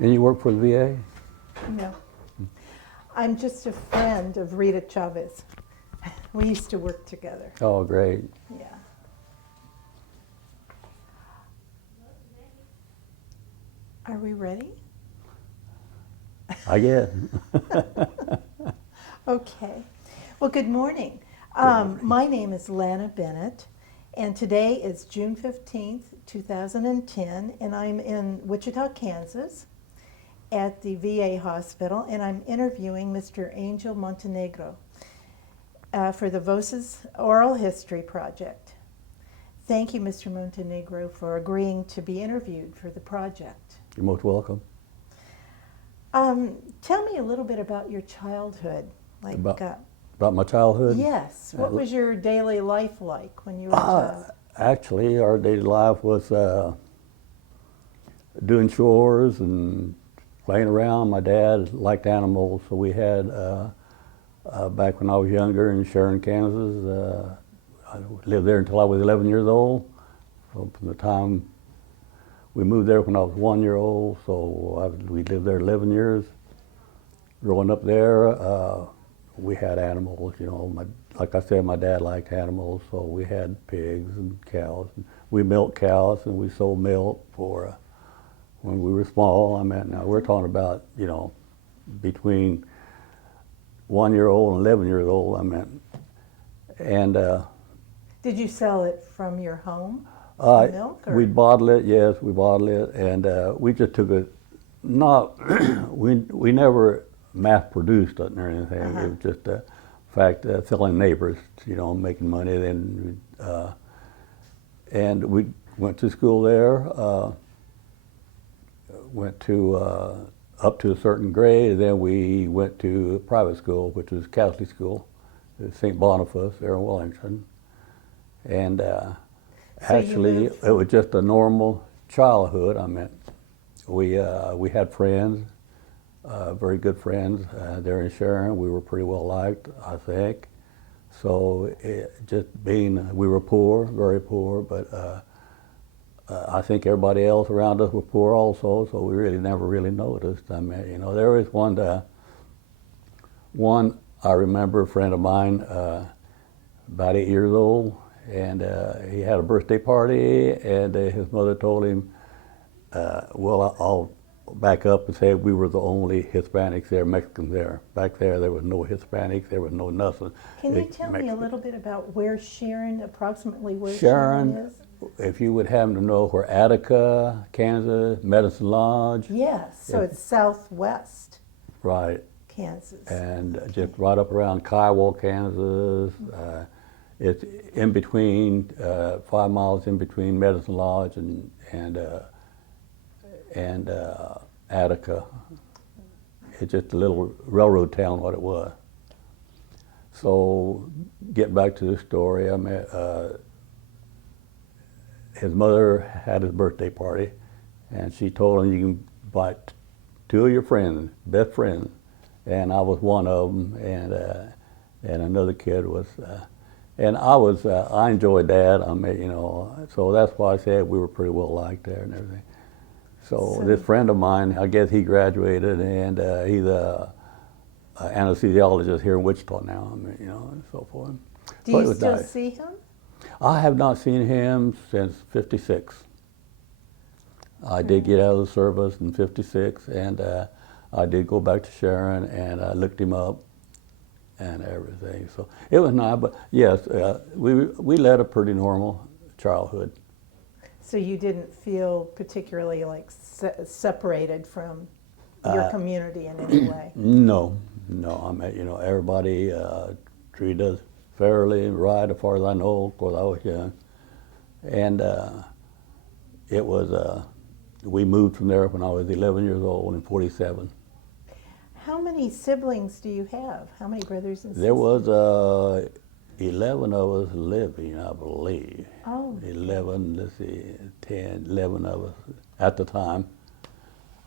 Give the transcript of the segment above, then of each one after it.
And you work for the VA? No. I'm just a friend of Rita Chavez. We used to work together. Oh, great. Yeah. Are we ready? I guess. Okay. Well, good morning. My name is Lana Bennett, and today is June 15th, 2010, and I'm in Wichita, Kansas at the VA hospital, and I'm interviewing Mr. Angel Montenegro for the Voces Oral History Project. Thank you, Mr. Montenegro, for agreeing to be interviewed for the project. You're most welcome. Tell me a little bit about your childhood. About my childhood? Yes. What was your daily life like when you were a child? Actually, our daily life was doing chores and playing around. My dad liked animals, so we had, back when I was younger in Sharon, Kansas, I lived there until I was 11 years old. So from the time we moved there when I was 1 year old, so we lived there 11 years. Growing up there, we had animals, you know. Like I said, my dad liked animals, so we had pigs and cows. We milked cows and we sold milk for when we were small. I mean, now we're talking about, you know, between 1 year old and 11 years old, I mean. And did you sell it from your home? Milk? Or? We bottled it, yes, we bottled it, and we just took it. We never mass produced it or anything. It was just a fact selling neighbors, you know, making money. Then, and we went to school there. Went to up to a certain grade, and then we went to private school, which was Catholic school, St. Boniface there in Wellington, and. Actually, it was just a normal childhood. I mean, we had friends, very good friends there in Sharon. We were pretty well liked, I think. So we were poor, very poor, but I think everybody else around us were poor also. So we really never really noticed. I mean, you know, there was one I remember, a friend of mine, about 8 years old. And he had a birthday party, and his mother told him, well, I'll back up and say we were the only Hispanics there, Mexicans there. Back there was no Hispanics, there was no nothing. Can you tell me a little bit about where Sharon, approximately where Sharon is? If you would happen to know where Attica, Kansas, Medicine Lodge. Yes, so it's southwest. Right. Kansas. And just right up around Kiowa, Kansas. It's in between, 5 miles in between Medicine Lodge and Attica. It's just a little railroad town, what it was. So, get back to the story. I mean, his mother had his birthday party, and she told him you can invite 2 of your friends, best friends, and I was one of them, and another kid was. And I enjoyed that. I mean, you know, so that's why I said we were pretty well liked there and everything. So this friend of mine, I guess he graduated, and he's a anesthesiologist here in Wichita now. I mean, you know, and so forth. Do you still see him? I have not seen him since '56. I did get out of the service in '56, and I did go back to Sharon, and I looked him up and everything. So it was nice, but yes, we led a pretty normal childhood. So you didn't feel particularly like separated from your community in any way? No. I mean, you know, everybody treated us fairly, right, as far as I know. Of course, I was young, and it was. We moved from there when I was 11 years old in '47. How many siblings do you have? How many brothers and sisters? There was 11 of us living, I believe. Oh. 11, let's see, 10, 11 of us at the time.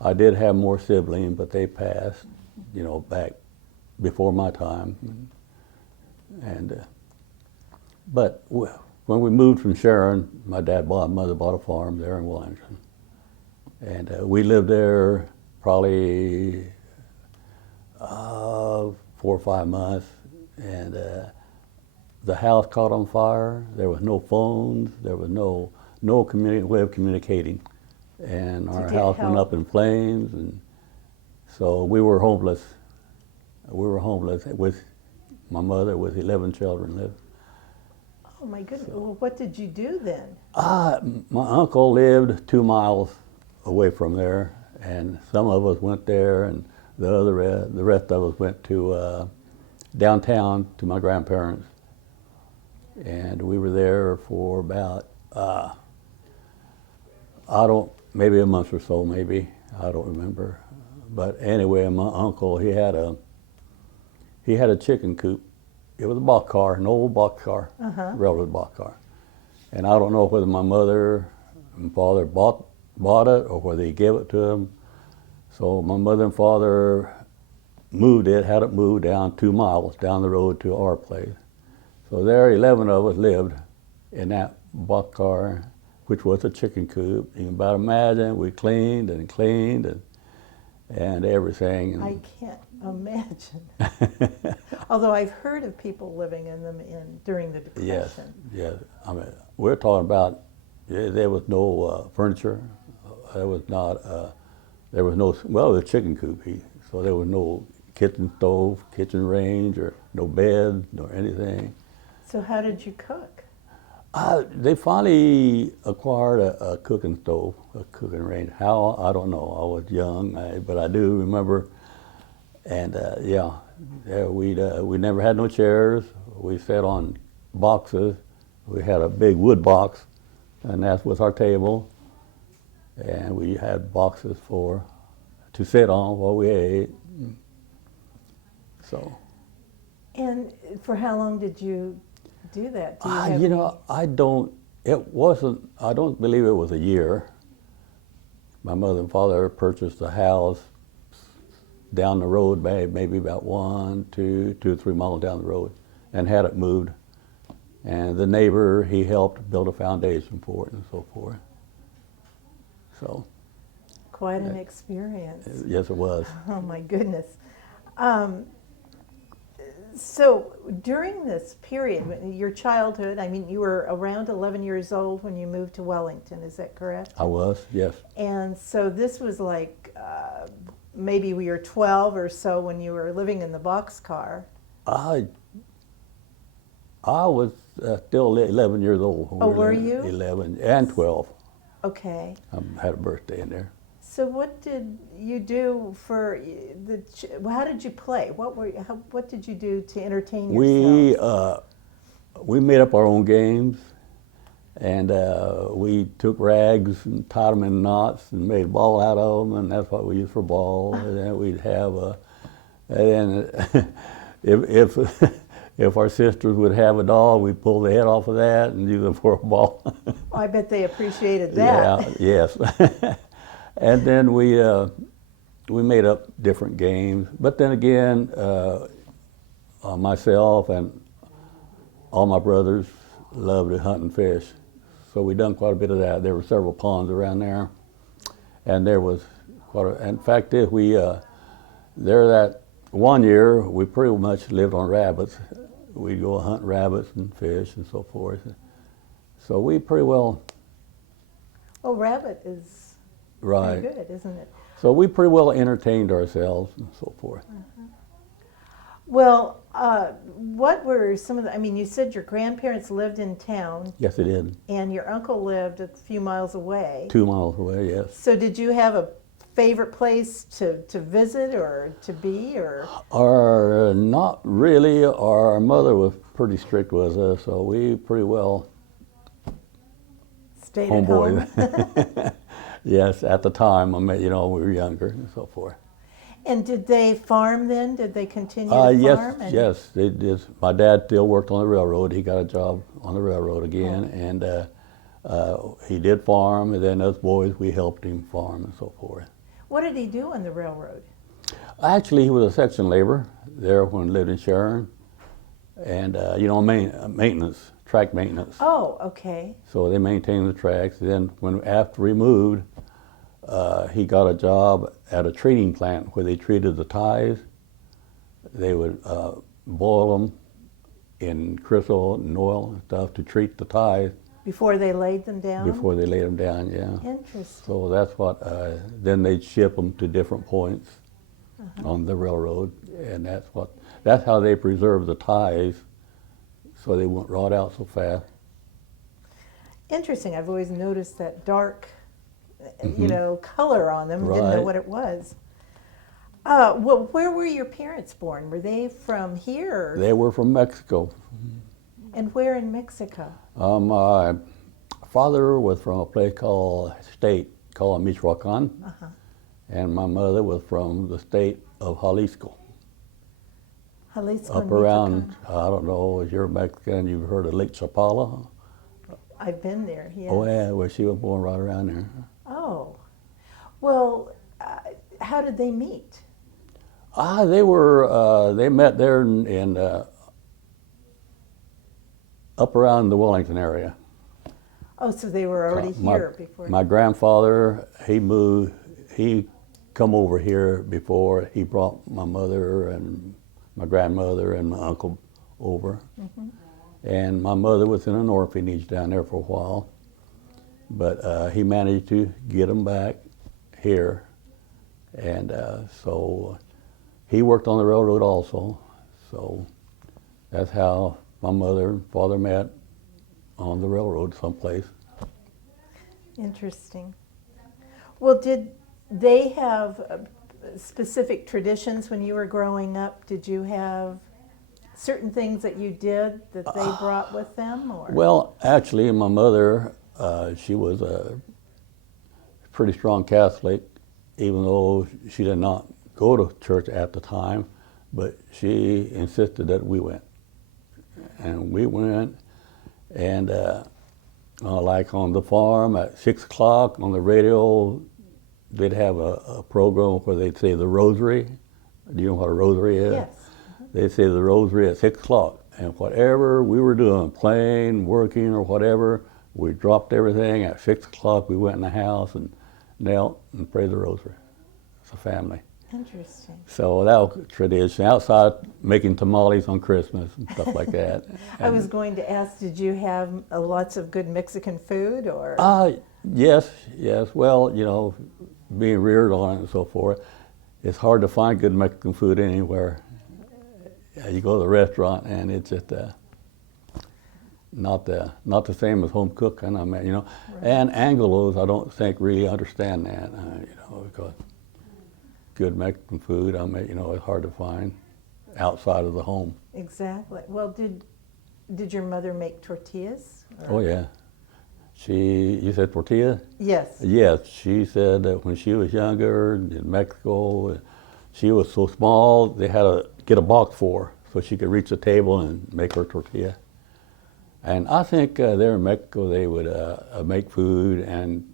I did have more siblings, but they passed, you know, back before my time. And but when we moved from Sharon, my mother bought a farm there in Wellington. And we lived there probably 4 or 5 months, and the house caught on fire. There was no phones. There was no way of communicating, and our house went up in flames, and so we were homeless. We were homeless with my mother with 11 children lived. Oh my goodness. Well, what did you do then? My uncle lived 2 miles away from there, and some of us went there, and the rest of us went to downtown to my grandparents, and we were there for about maybe a month or so, maybe I don't remember, but anyway, my uncle he had a chicken coop. It was a boxcar, an old boxcar, railroad boxcar. And I don't know whether my mother and father bought it or whether he gave it to them. So my mother and father had it moved down 2 miles down the road to our place. So there 11 of us lived in that boxcar, which was a chicken coop. You can about imagine, we cleaned and everything. I can't imagine. Although I've heard of people living in them during the Depression. Yes. I mean, we're talking about there was no furniture. There was the chicken coop. So there was no kitchen stove, kitchen range, or no bed, nor anything. So how did you cook? They finally acquired a cooking stove, a cooking range. How, I don't know. I was young, but I do remember. And we never had no chairs. We sat on boxes. We had a big wood box, and that was our table. And we had boxes to sit on while we ate. So. And for how long did you do that? I don't believe it was a year. My mother and father purchased a house down the road, maybe about 2 or 3 miles down the road, and had it moved. And the neighbor, he helped build a foundation for it and so forth. So. Quite an experience. Yes, it was. Oh my goodness. So during this period, your childhood, I mean, you were around 11 years old when you moved to Wellington, is that correct? I was, yes. And so this was like, maybe we were 12 or so when you were living in the boxcar. I was still 11 years old. Oh, were you? 11 and 12. Okay. I had a birthday in there. So what did you do how did you play? What did you do to entertain yourself? We made up our own games, and we took rags and tied them in knots and made a ball out of them, and that's what we used for ball. And then we'd have and then if our sisters would have a doll, we'd pull the head off of that and use them for a ball. I bet they appreciated that. Yeah, yes. And then we made up different games. But then again, myself and all my brothers loved to hunt and fish. So we done quite a bit of that. There were several ponds around there. And there was in fact, there that one year, we pretty much lived on rabbits. We'd go hunt rabbits and fish and so forth. So we pretty well. Oh, rabbit is right. pretty good, isn't it? So we pretty well entertained ourselves and so forth. Well, what were some of I mean, you said your grandparents lived in town. Yes, they did. And your uncle lived a few miles away. 2 miles away, yes. So did you have a favorite place to visit or to be, or? Not really. Our mother was pretty strict with us, so we pretty well stayed at home. Yes, at the time, we were younger and so forth. And did they farm then? Did they continue to farm? Yes, they did. My dad still worked on the railroad. He got a job on the railroad again, and he did farm, and then us boys, we helped him farm and so forth. What did he do on the railroad? Actually, he was a section laborer there when he lived in Sharon, and maintenance, track maintenance. Oh, okay. So they maintained the tracks. Then after we moved, he got a job at a treating plant where they treated the ties. They would boil them in crystal and oil and stuff to treat the ties Before they laid them down? before they laid them down, yeah. Interesting. So that's what, then they'd ship them to different points on the railroad, and that's how they preserve the ties so they won't rot out so fast. Interesting. I've always noticed that dark, you know, color on them. Didn't know Right. what it was. Well, where were your parents born? Were they from here? They were from Mexico. And where in Mexico? My father was from a place called Michoacan, and my mother was from the state of Jalisco. Jalisco Up and around, Michoacan. I don't know, if you're Mexican, you've heard of Lake Chapala? I've been there, yes. Oh yeah, well she was born right around there. Oh. Well, how did they meet? They met there in up around the Wellington area. Oh, so they were already here before. My grandfather, he come over here before he brought my mother and my grandmother and my uncle over. And my mother was in an orphanage down there for a while, but he managed to get them back here. And so he worked on the railroad also. So that's how my mother and father met, on the railroad someplace. Interesting. Well, did they have specific traditions when you were growing up? Did you have certain things that you did that they brought with them? Or? Well, actually, my mother, she was a pretty strong Catholic, even though she did not go to church at the time, but she insisted that we went. And we went, and like on the farm at 6 o'clock on the radio, they'd have a program where they'd say the rosary. Do you know what a rosary is? Yes. They'd say the rosary at 6 o'clock. And whatever we were doing, playing, working, or whatever, we dropped everything. At 6 o'clock, we went in the house and knelt and prayed the rosary as a family. Interesting. So that was tradition. Outside making tamales on Christmas and stuff like that. I was going to ask, did you have lots of good Mexican food, or? Yes. Well, you know, being reared on it and so forth, it's hard to find good Mexican food anywhere. You go to the restaurant and it's just not the same as home cooking. I mean, you know, Right. And Angelos, I don't think really understand that. You know, because good Mexican food, I mean, you know, it's hard to find outside of the home. Exactly. Well, did your mother make tortillas? Oh yeah. You said tortilla? Yes. Yes, she said that when she was younger in Mexico, she was so small they had to get a box for her so she could reach the table and make her tortilla. And I think there in Mexico they would make food and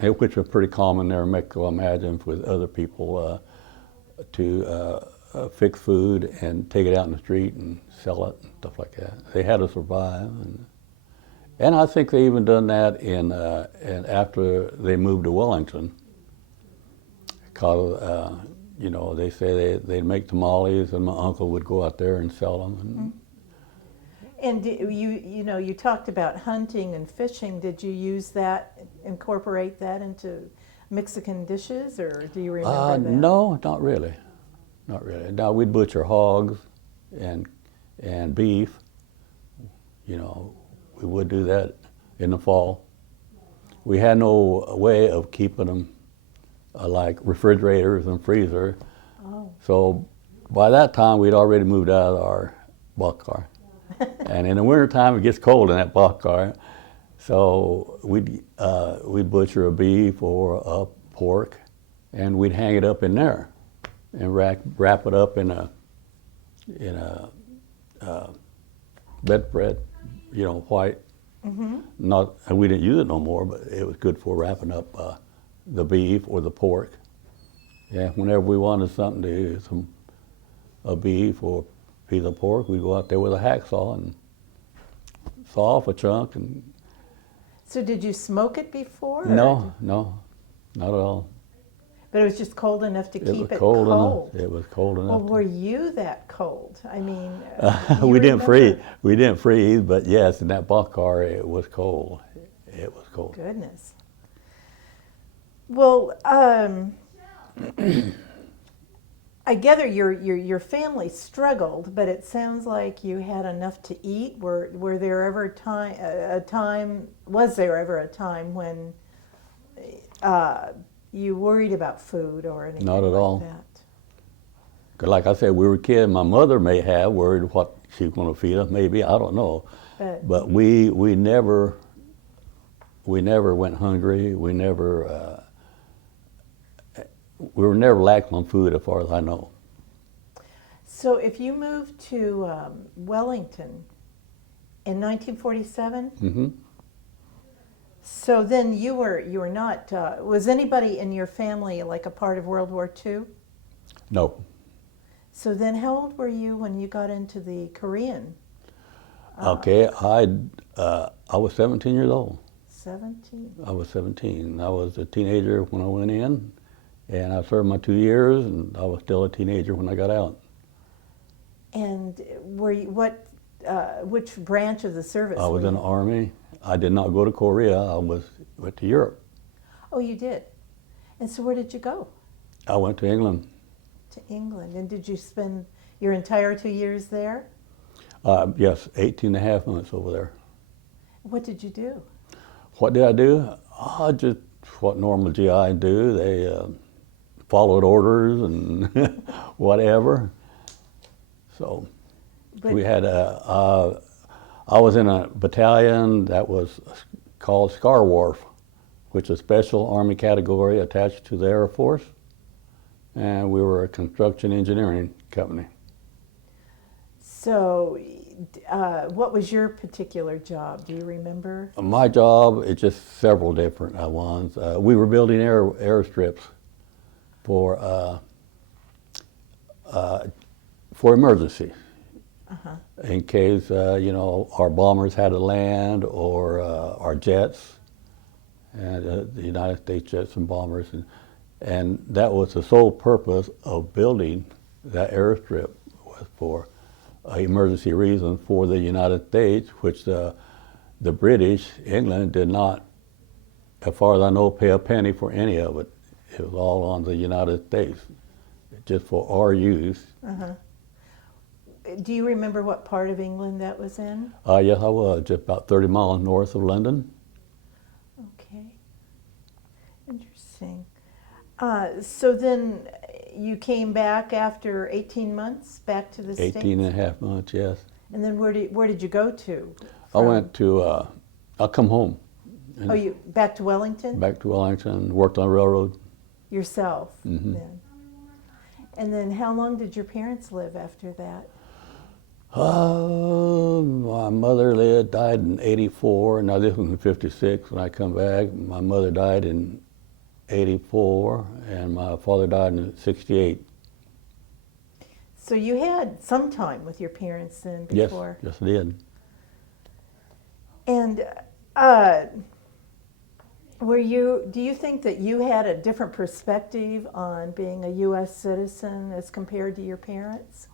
which was pretty common there in Mexico, I imagine, with other people to fix food and take it out in the street and sell it and stuff like that. They had to survive. And I think they even done that and after they moved to Wellington. Cause, you know, they say they'd make tamales, and my uncle would go out there and sell them. And you talked about hunting and fishing. Did you incorporate that into Mexican dishes, or do you remember that? No, not really. Not really. Now we'd butcher hogs and beef. You know, we would do that in the fall. We had no way of keeping them like refrigerators and freezer. Oh. So by that time, we'd already moved out of our boxcar. And in the wintertime, it gets cold in that boxcar. So we'd butcher a beef or a pork, and we'd hang it up in there and wrap it up in a bedspread, you know, white. We didn't use it no more, but it was good for wrapping up the beef or the pork. Yeah, whenever we wanted something a beef or a piece of pork, we'd go out there with a hacksaw and saw off a chunk. And So did you smoke it before? No, no, not at all. But it was just cold enough to It keep was it cold cold. enough. It was cold Well, enough. were you that cold? I mean, you We didn't freeze. remember? We didn't freeze, but yes, in that boxcar, it was cold. It was cold. Goodness. Well, I gather your family struggled, but it sounds like you had enough to eat. Were there ever a time? Was there ever a time when you worried about food or anything Not at like all. that? 'Cause like I said, we were kids. My mother may have worried what she was going to feed us. Maybe, I don't know. But we never went hungry. We were never lacking on food, as far as I know. So if you moved to Wellington in 1947, Hmm. so then you were not. Was anybody in your family like a part of World War II? No. So then, how old were you when you got into the Korean? Okay, I was 17 years old. 17. I was 17. I was a teenager when I went in, and I served my 2 years, and I was still a teenager when I got out. And were you which branch of the service? I was were in the you? Army. I did not go to Korea. Went to Europe. Oh, you did. And so, where did you go? I went to England. To England. And did you spend your entire 2 years there? Yes, 18 and a half months over there. What did you do? What did I do? Just what normal GI do. They followed orders and whatever. So But we had I was in a battalion that was called Scar Wharf, which is a special Army category attached to the Air Force. And we were a construction engineering company. so, what was your particular job? Do you remember? My job is just several different ones. We were building airstrips for emergency, in case our bombers had to land, or our jets, and the United States jets and bombers, and that was the sole purpose of building that airstrip, was for an emergency reason for the United States, which the British, England, did not, as far as I know, pay a penny for any of it. It was all on the United States, just for our use. Do you remember what part of England that was in? Yes, I was, just about 30 miles north of London. Okay. Interesting. So then you came back after 18 months, back to the 18 States? and a half months, yes. And then where did you go to? I went to, I come home. Oh, you back to Wellington? Back to Wellington, worked on the railroad. Yourself then. And then how long did your parents live after that? My mother died in '84. Now this was in '56 when I come back. My mother died in '84, and my father died in '68. So you had some time with your parents then Yes, before. yes, I did. And do you think that you had a different perspective on being a U.S. citizen as compared to your parents?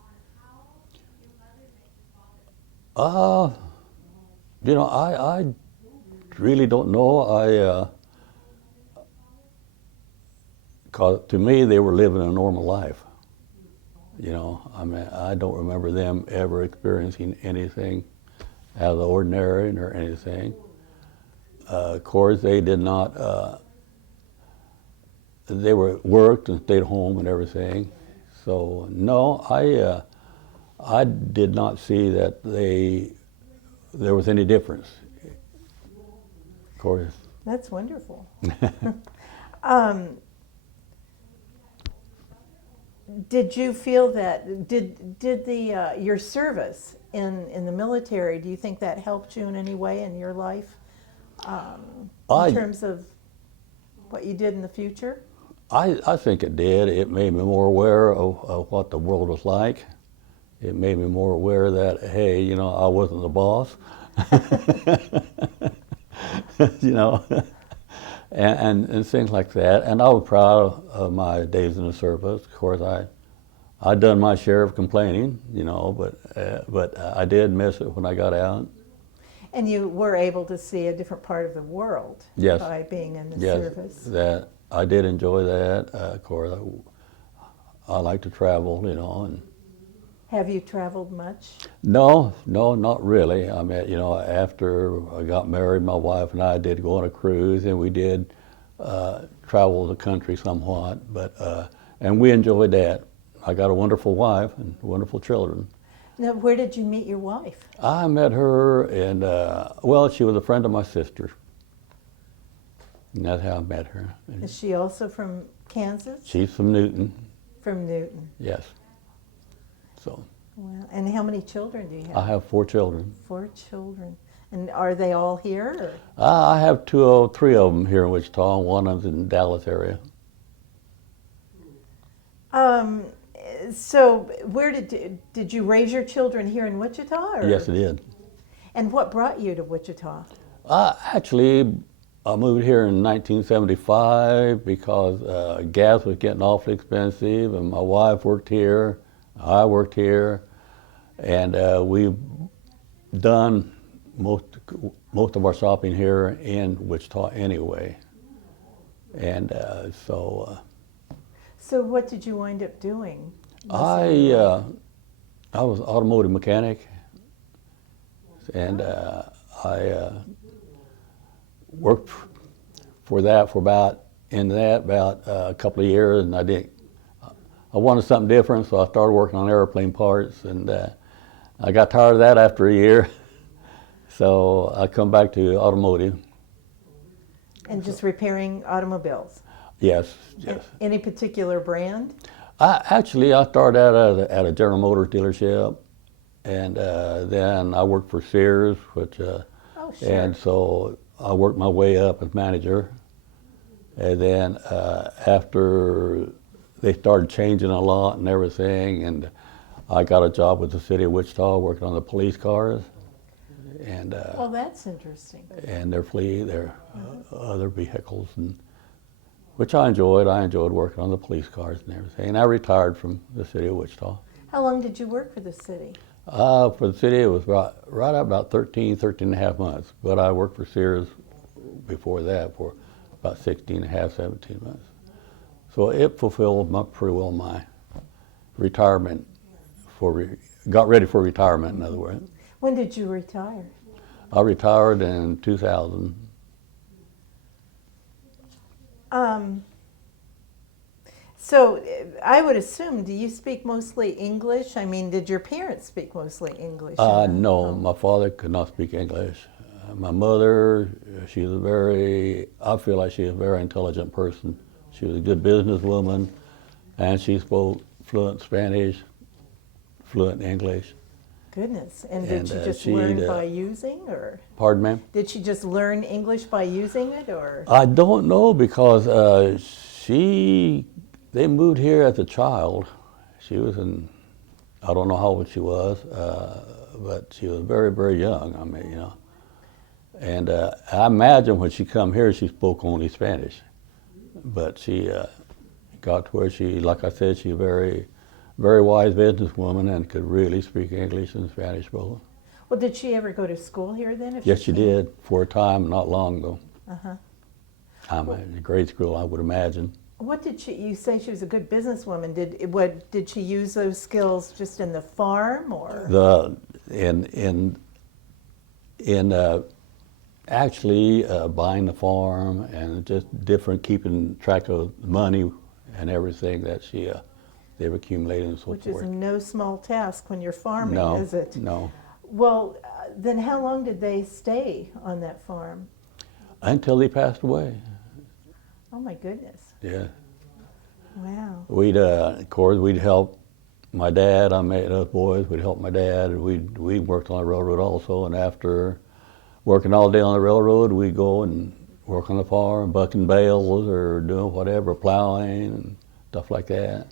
I really don't know. 'Cause to me, they were living a normal life. I mean, I don't remember them ever experiencing anything out of the ordinary or anything. Of course, they did not. They worked and stayed home and everything. So no, I did not see that there was any difference. Of course. That's wonderful. Did you feel that your service in the military? Do you think that helped you in any way in your life, in terms of what you did in the future? I think it did. It made me more aware of what the world was like. It made me more aware that, hey, I wasn't the boss. you know, and things like that. And I was proud of my days in the service. Of course, I done my share of complaining, you know, but I did miss it when I got out. And you were able to see a different part of the world Yes. by being in the Yes, service. that I did enjoy that. Of course, I like to travel, you know, and Have you traveled much? no, not really. I mean, you know, after I got married, my wife and I did go on a cruise, and we did travel the country somewhat, but and we enjoyed that. I got a wonderful wife and wonderful children. Now, where did you meet your wife? I met her in, well, she was a friend of my sister. And that's how I met her. Is she also from Kansas? She's from Newton, From Newton. yes. So Well, and how many children do you have? I have 4 children. 4 children. And are they all here? I have 3 of them here in Wichita, and one of them in the Dallas area. Or? So where did you raise your children here in Wichita? Or? Yes, I did. And what brought you to Wichita? Actually, I moved here in 1975 because gas was getting awfully expensive, and my wife worked here, I worked here, and we've done most of our shopping here in Wichita anyway. And so what did you wind up doing? I was an automotive mechanic, and I worked for that for about a couple of years, and I wanted something different, so I started working on airplane parts, and I got tired of that after a year, so I come back to automotive. And just repairing automobiles? Yes, yes. Any particular brand? Actually, I started out at a General Motors dealership, and then I worked for Sears, which, Oh, sure. and so I worked my way up as manager. And then after they started changing a lot and everything, and I got a job with the city of Wichita working on the police cars, and Well, that's interesting. and their fleet, their other vehicles, and which I enjoyed. I enjoyed working on the police cars and everything. And I retired from the city of Wichita. How long did you work for the city? For the city, it was right at about 13 and a half months. But I worked for Sears before that for about 16 and a half, 17 months. So it fulfilled pretty well my retirement, got ready for retirement, in other words. When did you retire? I retired in 2000. So I would assume, do you speak mostly English? I mean, did your parents speak mostly English? No, my father could not speak English. My mother, I feel like she was a very intelligent person. She was a good businesswoman, and she spoke fluent Spanish, fluent English. Goodness. And did And, she just she, learn by using, or Pardon, ma'am? did she just learn English by using it, or? I don't know because they moved here as a child. She was I don't know how old she was, but she was very, very young. I mean, you know. And I imagine when she come here, she spoke only Spanish. But she got to where like I said, she's a very, very wise businesswoman and could really speak English and Spanish both. Well, did she ever go to school here then? Yes, she did for a time, not long ago. Uh-huh. In grade school, I would imagine. What did you say she was a good businesswoman? Did she use those skills just in the farm, or? Actually buying the farm and just keeping track of money and everything that they've accumulated and so Which forth. is no small task when you're farming, No, is it? no. Well, then how long did they stay on that farm? Until they passed away. Oh my goodness. Yeah. Wow. Of course, we'd help my dad. I made us boys. We'd help my dad. We worked on the railroad also, and after working all day on the railroad, we'd go and work on the farm, bucking bales or doing whatever, plowing and stuff like that.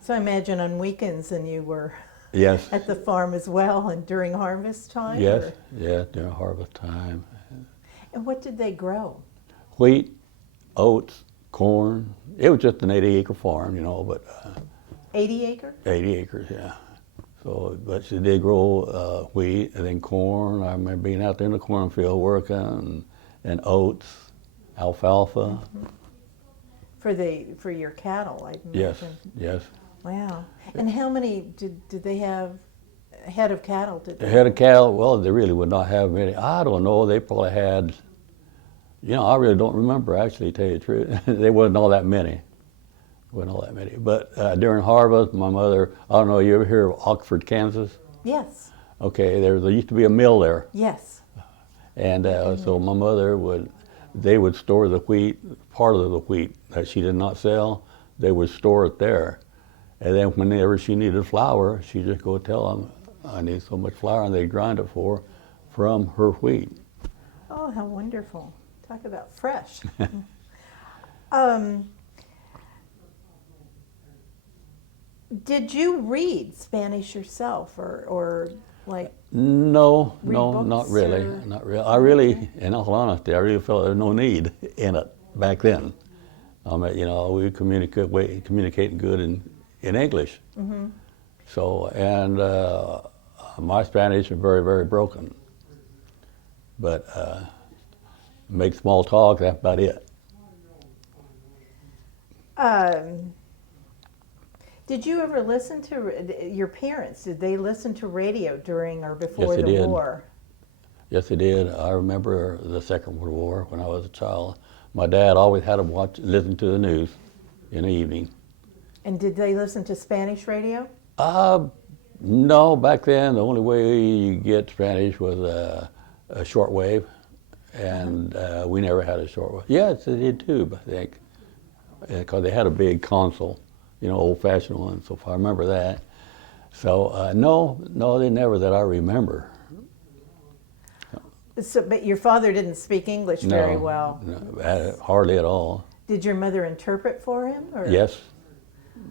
So I imagine on weekends, and you were Yes. at the farm as well, and during harvest time? Yes. or- Yeah, during harvest time. And what did they grow? Wheat, oats, corn. It was just an 80-acre farm, you know, but 80 acre? 80 acres, yeah. So, but she did grow wheat and then corn. I remember being out there in the cornfield working, and oats, alfalfa. For your cattle, I imagine. Yes, yes. Wow. And how many did they have head of cattle? Did They they? had a cow. Well, they really would not have many. I don't know. They probably had. You know, I really don't remember actually. To tell you the truth, they wasn't all that many. Wasn't all that many. But during harvest, my mother. I don't know. You ever hear of Oxford, Kansas? Yes. Okay, there used to be a mill there, Yes. and so my mother would. They would store the wheat, part of the wheat that she did not sell. They would store it there, and then whenever she needed flour, she'd just go tell them, "I need so much flour," and they grind it from her wheat. Oh, how wonderful. Talk about fresh. um, did you read Spanish yourself or like? No, Read no, books not really, or- not really. I really, in all honesty, I really felt there was no need in it back then. I mean, you know, we communicating good in English. So, and my Spanish is very, very broken. But make small talk, that's about it. Did you ever listen to your parents? Did they listen to radio during or before Yes, they the did. war? Yes, they did. I remember the Second World War when I was a child. My dad always had to listen to the news in the evening. And did they listen to Spanish radio? No, back then the only way you get Spanish was a shortwave, and we never had a shortwave. Yes, they did too, I think, because they had a big console, you know, old-fashioned one. So if I remember that. So no, they never that I remember. So, but your father didn't speak English very well. No, hardly at all. Did your mother interpret for him? Or? Yes,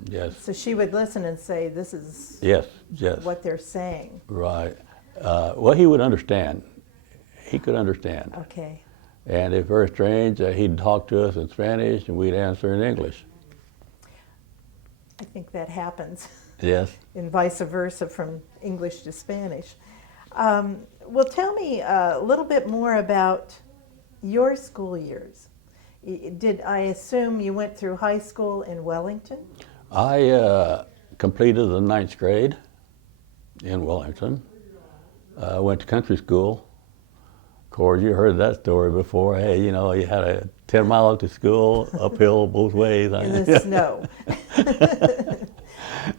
yes, So she would listen and say, "This is yes, yes. what they're saying." Right. Well, he would understand. He could understand. Okay. And if very strange, he'd talk to us in Spanish and we'd answer in English. I think that happens. Yes. And vice versa from English to Spanish. Well, tell me a little bit more about your school years. I assume you went through high school in Wellington? I completed the 9th grade in Wellington. Went to country school. Of course, you heard that story before. Hey, you know, you had 10 miles to school, uphill both ways. In the snow.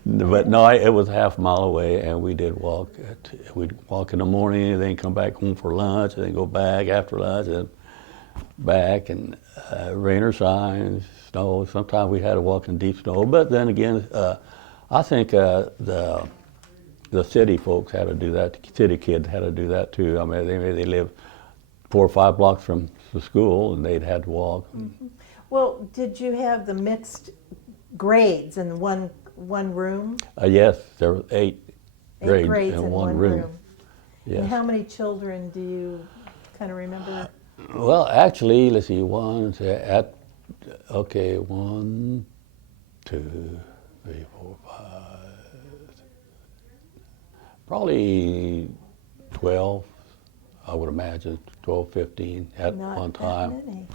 But no, it was half a mile away, and we did walk. We'd walk in the morning, and then come back home for lunch, and then go back after lunch, and back, and rain or shine, snow. Sometimes we had to walk in deep snow, but then again, I think the city folks had to do that. The city kids had to do that too. I mean, they lived 4 or 5 blocks from the school, and they'd had to walk. Mm-hmm. Well, did you have the mixed grades in one room? Yes, there were 8 Grades grades in one room. Yes. And how many children do you kind of remember? Well, actually, let's see, 1, 2, 3, 4, 5, probably 12, I would imagine, 12, 15 at Not one that time. many.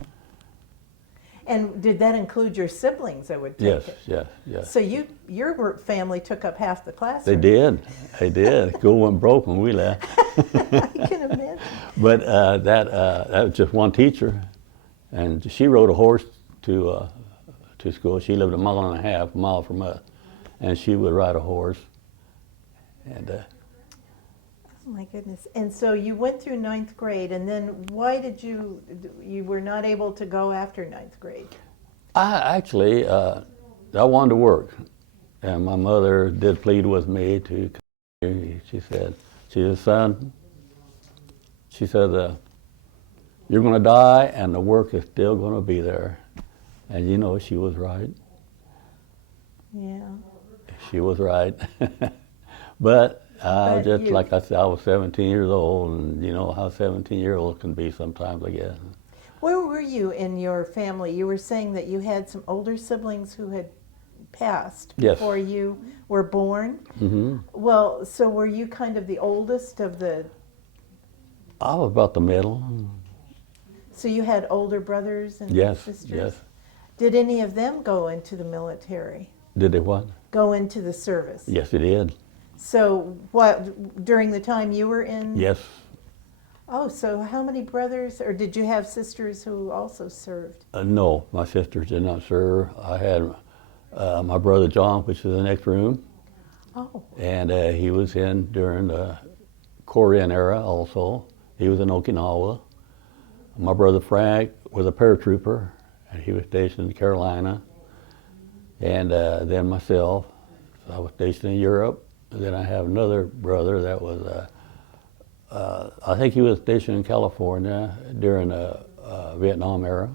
And did that include your siblings, I would take Yes, it? yes, yes. So your family took up half the They classroom. did, they did. School went broke when we left. I can imagine. But that was just one teacher, and she rode a horse to school. She lived a mile and a mile from us, and she would ride a horse. And Oh my goodness. And so you went through 9th grade, and then why did you were not able to go after 9th grade? I wanted to work, and my mother did plead with me to come. She said, "Son," she said, "you're going to die, and the work is still going to be there." And you know, she was right. Yeah. She was right. But But Just you, like I said, I was 17 years old, and you know how 17-year-olds can be sometimes, I guess. where were you in your family? You were saying that you had some older siblings who had passed Yes. before you were born. Hmm. Well, so were you kind of the oldest of the, I was about the middle. so you had older brothers and Yes, sisters? yes. Did any of them go into the military, Did they what? go into the service? Yes, they did. So what, during the time you were in? Yes. Oh, so how many brothers, or did you have sisters who also served? No, my sisters did not serve. I had my brother John, which is in the next room, Oh, and he was in during the Korean era also. He was in Okinawa. My brother Frank was a paratrooper, and he was stationed in Carolina. And then myself, I was stationed in Europe. And then I have another brother that was, I think he was stationed in California during the Vietnam era.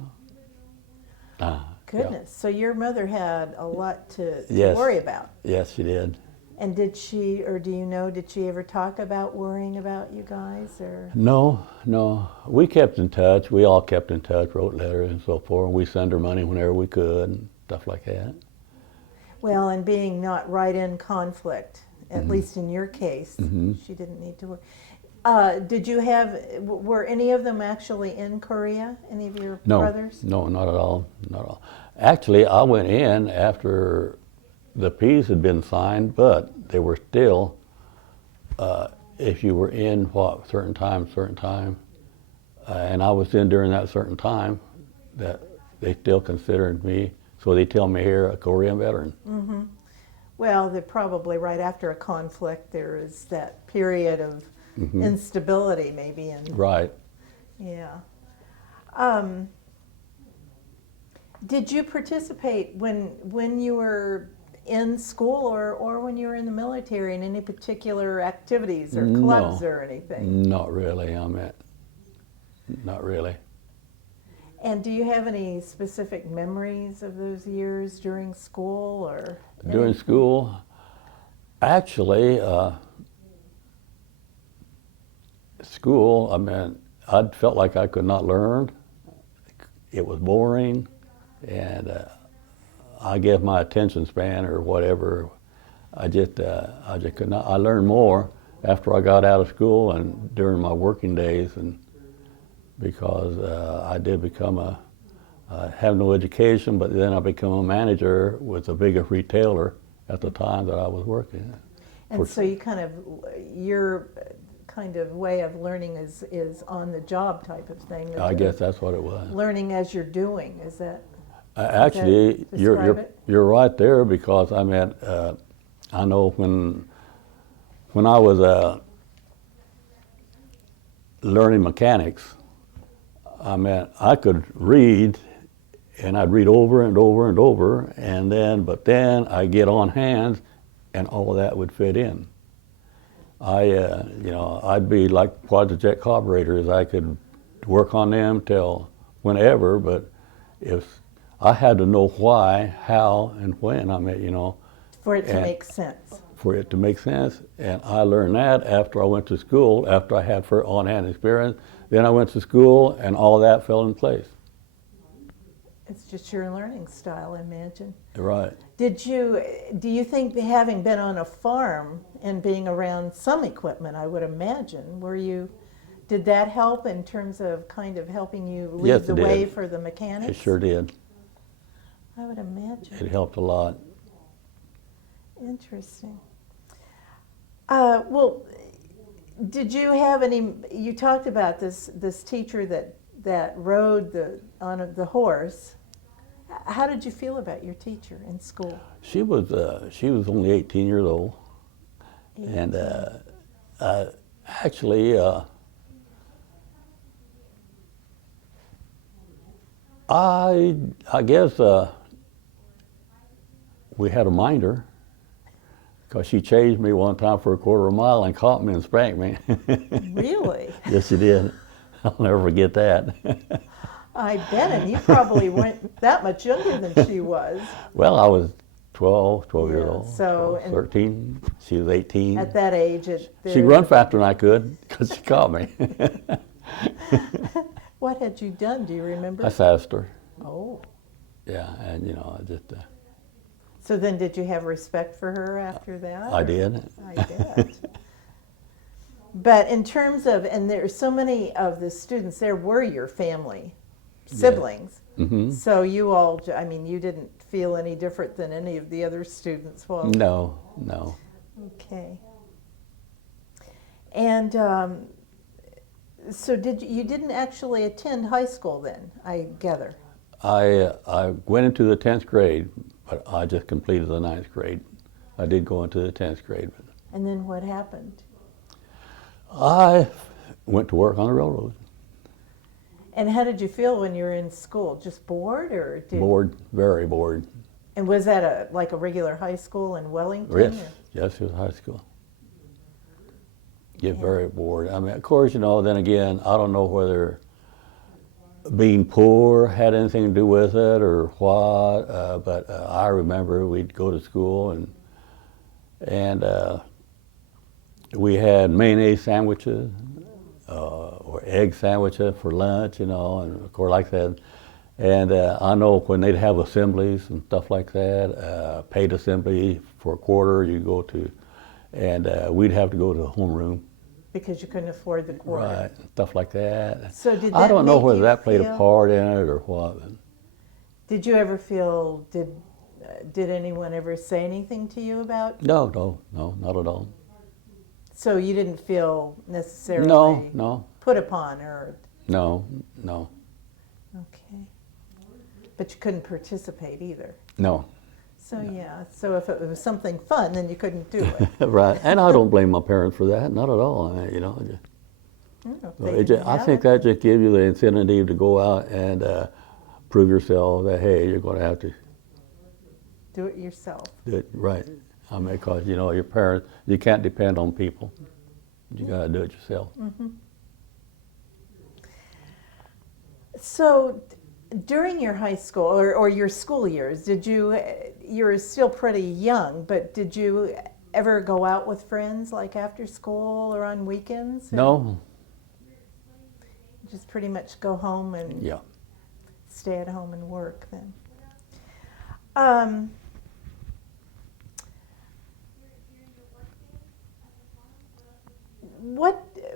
goodness. So your mother had a lot to Yes. worry about. Yes, she did. And did she, or do you know, did she ever talk about worrying about you guys, or? No, no. We kept in touch. We all kept in touch, wrote letters and so forth. We sent her money whenever we could and stuff like that. Well, and being not right in conflict, at Mm-hmm. least in your case, Mm-hmm. she didn't need to worry. Did you have, were any of them actually in Korea, any of your No, brothers? no, not at all, not at all. Actually, I went in after the peace had been signed, but they were still, if you were in what, certain time, and I was in during that certain time, that they still considered me, so they tell me here, a Korean veteran. Mm-hmm. Well, they're probably right after a conflict, there is that period of Mhm. instability maybe, and Right. yeah. Did you participate when you were in school or when you were in the military in any particular activities or clubs No. or anything? Not really, not really. And do you have any specific memories of those years during school or? During school, actually, school, I felt like I could not learn. It was boring, and I guess my attention span or whatever, I just could not. I learned more after I got out of school and during my working days, and because I did become have no education, but then I became a manager with the biggest retailer at the time that I was working. And so you kind of, your kind of way of learning is on the job type of thing. I guess that's what it was. Learning as you're doing, is that? Actually, describe it? you're right there, because I know when I was learning mechanics, I could read, and I'd read over and over and over, but then I get on hands, and all of that would fit in. I'd be like quadrijet carburetors. I could work on them till whenever, but if I had to know why, how, and when, For it to and- make sense. for it to make sense. And I learned that after I went to school, after I had on-hand experience. Then I went to school, and all that fell in place. It's just your learning style, I imagine. Right. Do you think having been on a farm and being around some equipment, I would imagine, did that help in terms of kind of helping you lead Yes, the it way did. for the mechanics? It sure did. I would imagine. It helped a lot. Interesting. Well, did you have any, you talked about this teacher that rode on the horse. How did you feel about your teacher in school? She was only 18 years old, and actually, I guess we had a minder, because she chased me one time for a quarter of a mile and caught me and spanked me. Really? Yes, she did. I'll never forget that. I bet, and you probably weren't that much younger than she was. Well, 12 years Yeah, old. so, 12, 13. She was 18. at that age, She run faster than I could because she caught me. What had you done? Do you remember? I sassed her. Oh. Yeah, and I just, So then did you have respect for her after that? I or- did. I bet. But in terms of, and there's so many of the students there were your family, siblings. Hmm. So you all, I mean, you didn't feel any different than any of the other students. Well, No, no. okay. And so you didn't actually attend high school then, I gather? I went into the 10th grade, but I just completed the 9th grade. I did go into the 10th grade. But And then what happened? I went to work on the railroad. And how did you feel when you were in school? Just bored, or Bored, very bored. And was that like a regular high school in Wellington? Yes, or- yes, it was high school. Get very bored. I mean, of course, then again, I don't know whether being poor had anything to do with it or what, but I remember we'd go to school and we had mayonnaise sandwiches or egg sandwiches for lunch, and of course like that. And I know when they'd have assemblies and stuff like that, paid assembly for a quarter, you go to, and we'd have to go to the homeroom. Because you couldn't afford the quarter. Right, stuff like that. So did I that don't know make whether you that played a feel- part in it or what. Did you ever feel, did anyone ever say anything to you about? No, not at all. So you didn't feel necessarily No, put upon or, no. okay. But you couldn't participate either. No. So yeah, so if it was something fun, then you couldn't do it. Right, and I don't blame my parents for that, not at all. I mean, If they didn't I have think it. that just gives you the incentive to go out and prove yourself that, hey, you're going to have to Do it yourself. do it right. I mean, because, your parents, you can't depend on people. You got to do it yourself. So during your high school or your school years, you were still pretty young, but did you ever go out with friends like after school or on weekends? Or No, just pretty much go home and yeah. stay at home and work then.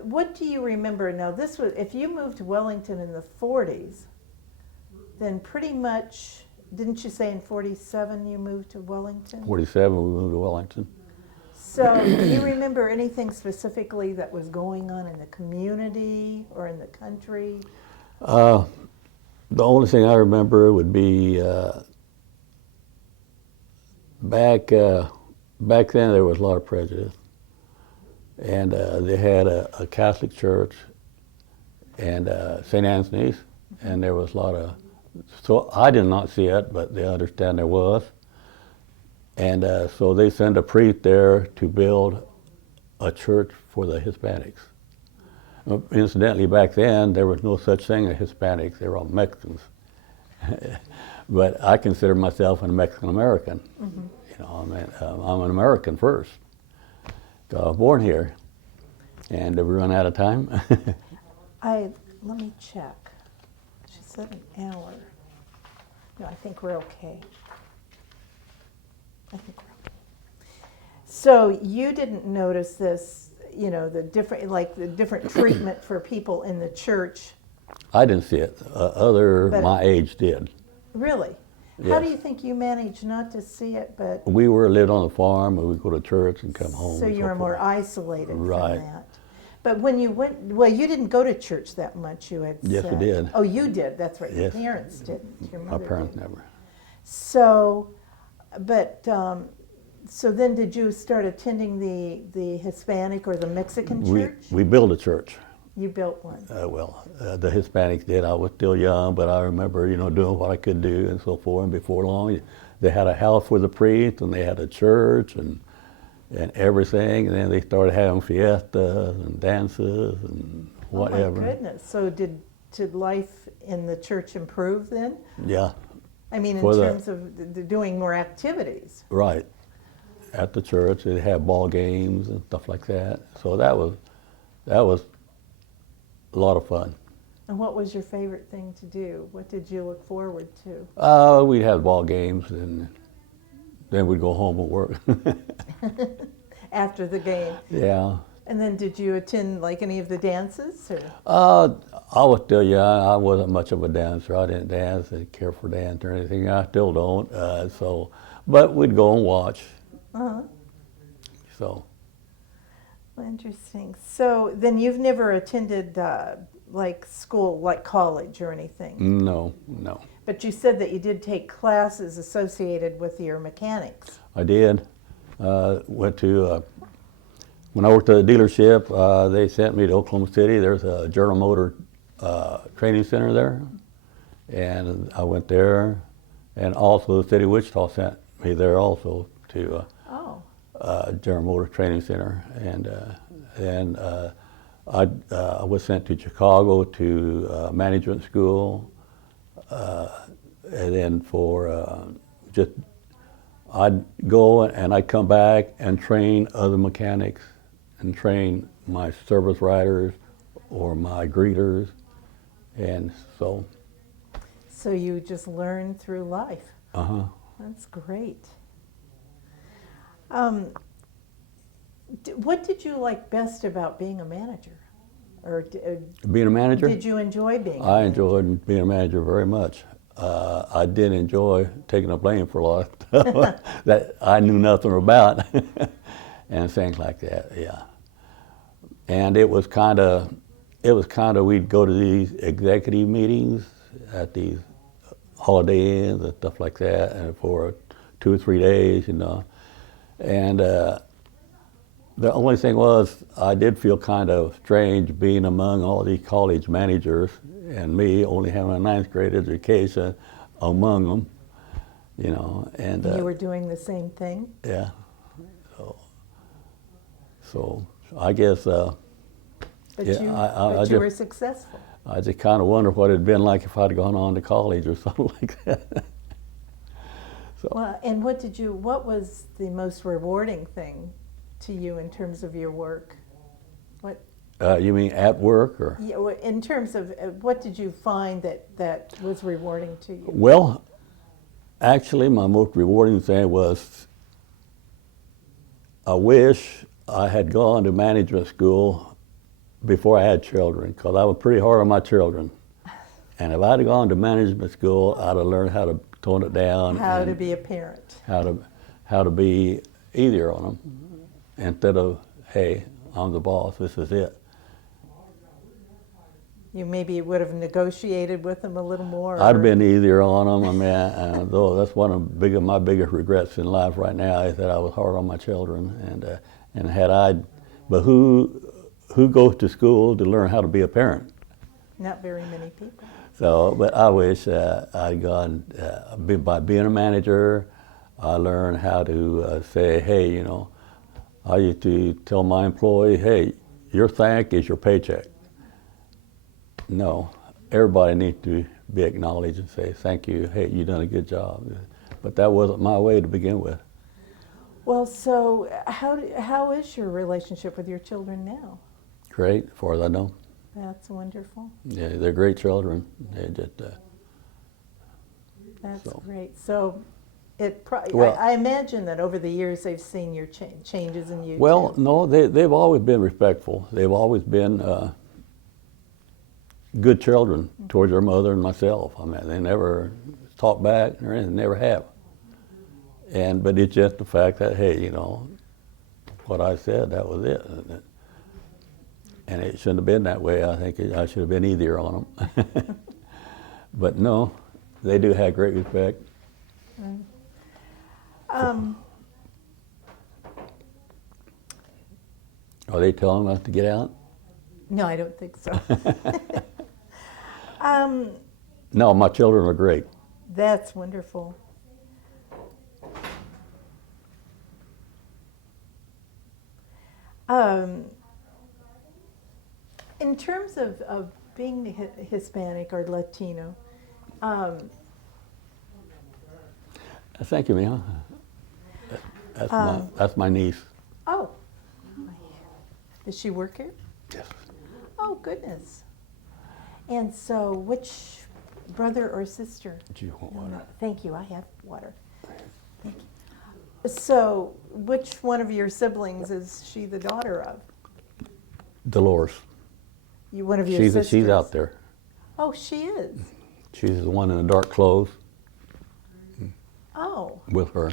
What do you remember? Now this was, if you moved to Wellington in the 40s, then pretty much, didn't you say in 47 you moved to Wellington? 47, we moved to Wellington. So do you remember anything specifically that was going on in the community or in the country? The only thing I remember would be back then there was a lot of prejudice, and they had a Catholic church and St. Anthony's, and there was a lot of. So I did not see it, but they understand there was, and so they sent a priest there to build a church for the Hispanics. Incidentally, back then, there was no such thing as Hispanics. They were all Mexicans. But I consider myself an Mexican-American. I'm an American first. So I was born here. And did we run out of time? Let me check. She said an hour. No, I think we're okay. I think we're okay. So you didn't notice this, the different treatment for people in the church. I didn't see it. But- My age did. Really? How Yes. do you think you managed not to see it, but We lived on the farm, and we'd go to church and come home. so and you were more forth. isolated Right. from that? But when you went, well, you didn't go to church that much, you had Yes, we said. did. Oh, you did, that's right. Yes. Your parents didn't. Your My mother parents did. never. So, but, so then did you start attending the Hispanic or the Mexican church? We built a church. You built one. The Hispanics did. I was still young, but I remember, doing what I could do and so forth. And before long, they had a house for the priest, and they had a church and everything. And then they started having fiestas and dances and whatever. Oh my goodness. So did life in the church improve then? Yeah, I mean, in For the- terms of doing more activities. Right. At the church, they have ball games and stuff like that. So that was a lot of fun. And what was your favorite thing to do? What did you look forward to? We'd have ball games, and then we'd go home and work. After the game. Yeah. And then did you attend like any of the dances? Or? I was still young. I wasn't much of a dancer. I didn't dance. I didn't care for dance or anything. I still don't. But we'd go and watch. Uh-huh. So. Well, interesting. So then you've never attended like school, like college or anything? No, no. But you said that you did take classes associated with your mechanics. I did. Went to, when I worked at a dealership, they sent me to Oklahoma City. There's a General Motor training center there. And I went there. And also the city of Wichita sent me there also to General Motor Training Center. And I was sent to Chicago to management school. And then I'd go and I'd come back and train other mechanics and train my service riders or my greeters. And so. So you just learn through life. Uh-huh. That's great. What did you like best about being a manager? Or being a manager? did you enjoy being a I manager? enjoyed being a manager very much. I did enjoy taking the blame for a lot of stuff that I knew nothing about and things like that, yeah. And it was kind of, we'd go to these executive meetings at these Holiday Inns and stuff like that, and for 2 or 3 days, you know. And the only thing was, I did feel kind of strange being among all these college managers and me only having a 9th grade education among them, you know. And you were doing the same thing? Yeah. So I guess. But yeah, you were successful. I just kind of wonder what it'd been like if I'd gone on to college or something like that. So. Well, and what was the most rewarding thing to you in terms of your work? What? You mean at work or? Yeah, in terms of what did you find that was rewarding to you? Well, actually, my most rewarding thing was I wish I had gone to management school before I had children, because I was pretty hard on my children. And if I'd have gone to management school, I'd have learned how to tone it down. How to be a parent. How to be easier on them, instead of, hey, I'm the boss, this is it. You maybe would have negotiated with them a little more. I'd have been easier on them. I mean, though that's one of my biggest regrets in life right now is that I was hard on my children. And had I, but who goes to school to learn how to be a parent? Not very many people. So, but I wish I'd gone, by being a manager, I learned how to say, hey, you know, I used to tell my employee, hey, your thank is your paycheck. No, everybody needs to be acknowledged and say, thank you, hey, you've done a good job. But that wasn't my way to begin with. Well, so how is your relationship with your children now? Great, as far as I know. That's wonderful. Yeah, they're great children. They just. That's so. great. So, Well, I imagine that over the years they've seen your changes in you. Well, too. no, they've always been respectful. They've always been good children towards their mother and myself. I mean, they never talk back or anything, never have. But it's just the fact that, hey, you know, what I said, that was it. And it shouldn't have been that way. I think I should have been easier on them. But no, they do have great respect. Are they telling us to get out? No, I don't think so. No, my children are great. That's wonderful. In terms of being Hispanic or Latino, Thank you, ma'am. That's my niece. Oh, does she work here? Yes. Oh, goodness. And so, which brother or sister? Do you want water? Thank you. I have water. Thank you. So, which one of your siblings is she the daughter of? Dolores. You, one of your sisters? She's out there. Oh, she is. She's the one in the dark clothes Oh. with her.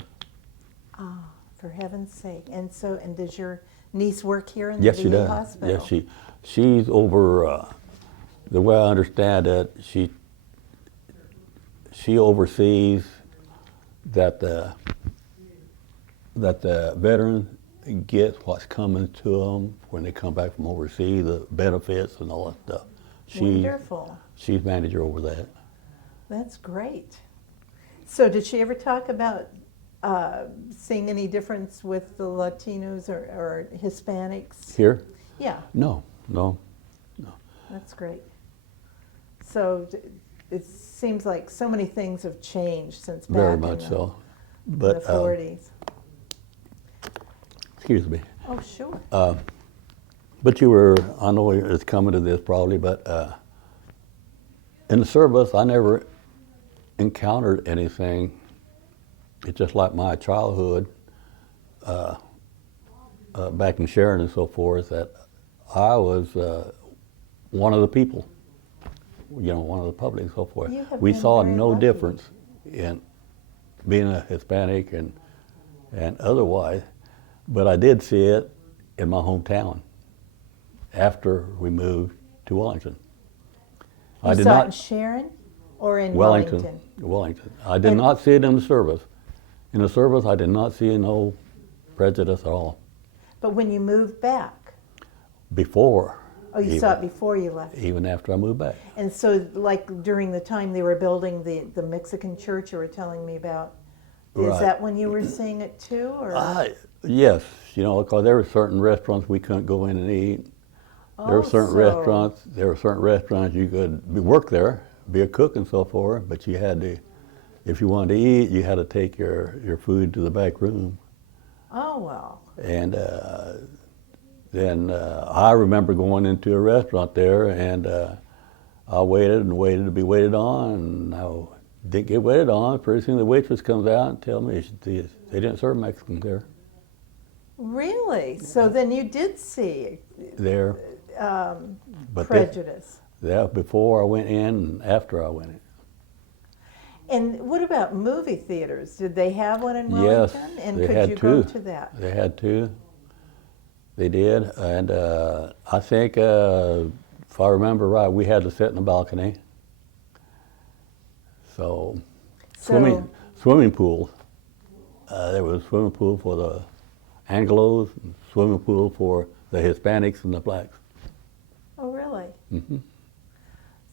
Oh, for heaven's sake. And so, and does your niece work here in the Yes, she VA does. hospital? Yes, she's over. The way I understand it, she oversees that the veteran gets what's coming to them when they come back from overseas, the benefits and all that stuff. Wonderful. She's manager over that. That's great. So did she ever talk about seeing any difference with the Latinos or Hispanics? Here? Yeah, No. that's great. So it seems like so many things have changed since back Very in much the, so. in But the 40s. excuse me. Oh, sure. But you were, I know it's coming to this probably, but in the service, I never encountered anything. It's just like my childhood back in Sharon and so forth, that I was one of the people, one of the public and so forth. You have We been saw very no lucky. difference in being a Hispanic and otherwise, but I did see it in my hometown after we moved to Wellington. You saw it in Sharon or in Wellington? Wellington. I did not see it in the service. In the service, I did not see no prejudice at all. But when you moved back? Before. Oh, you saw it before you left? Even after I moved back. And so, like, during the time they were building the Mexican church you were telling me about, is Right. that when you were seeing it too? Or? Yes, because there were certain restaurants we couldn't go in and eat. There were certain restaurants you could work there, be a cook and so forth, but you had to, if you wanted to eat, you had to take your food to the back room. Oh, well. And then I remember going into a restaurant there, and I waited and waited to be waited on, and I didn't get waited on. Pretty soon the waitress comes out and tells me they didn't serve Mexicans there. Really? So then you did see There. But prejudice. Before I went in and after I went in. And what about movie theaters? Did they have one in Yes, Wellington? And they could had you two. go to that? They had two. They did, and I think, if I remember right, we had to sit in the balcony. So, swimming pools. There was a swimming pool for the Anglos, and swimming pool for the Hispanics and the blacks. Oh, really? Mm-hmm.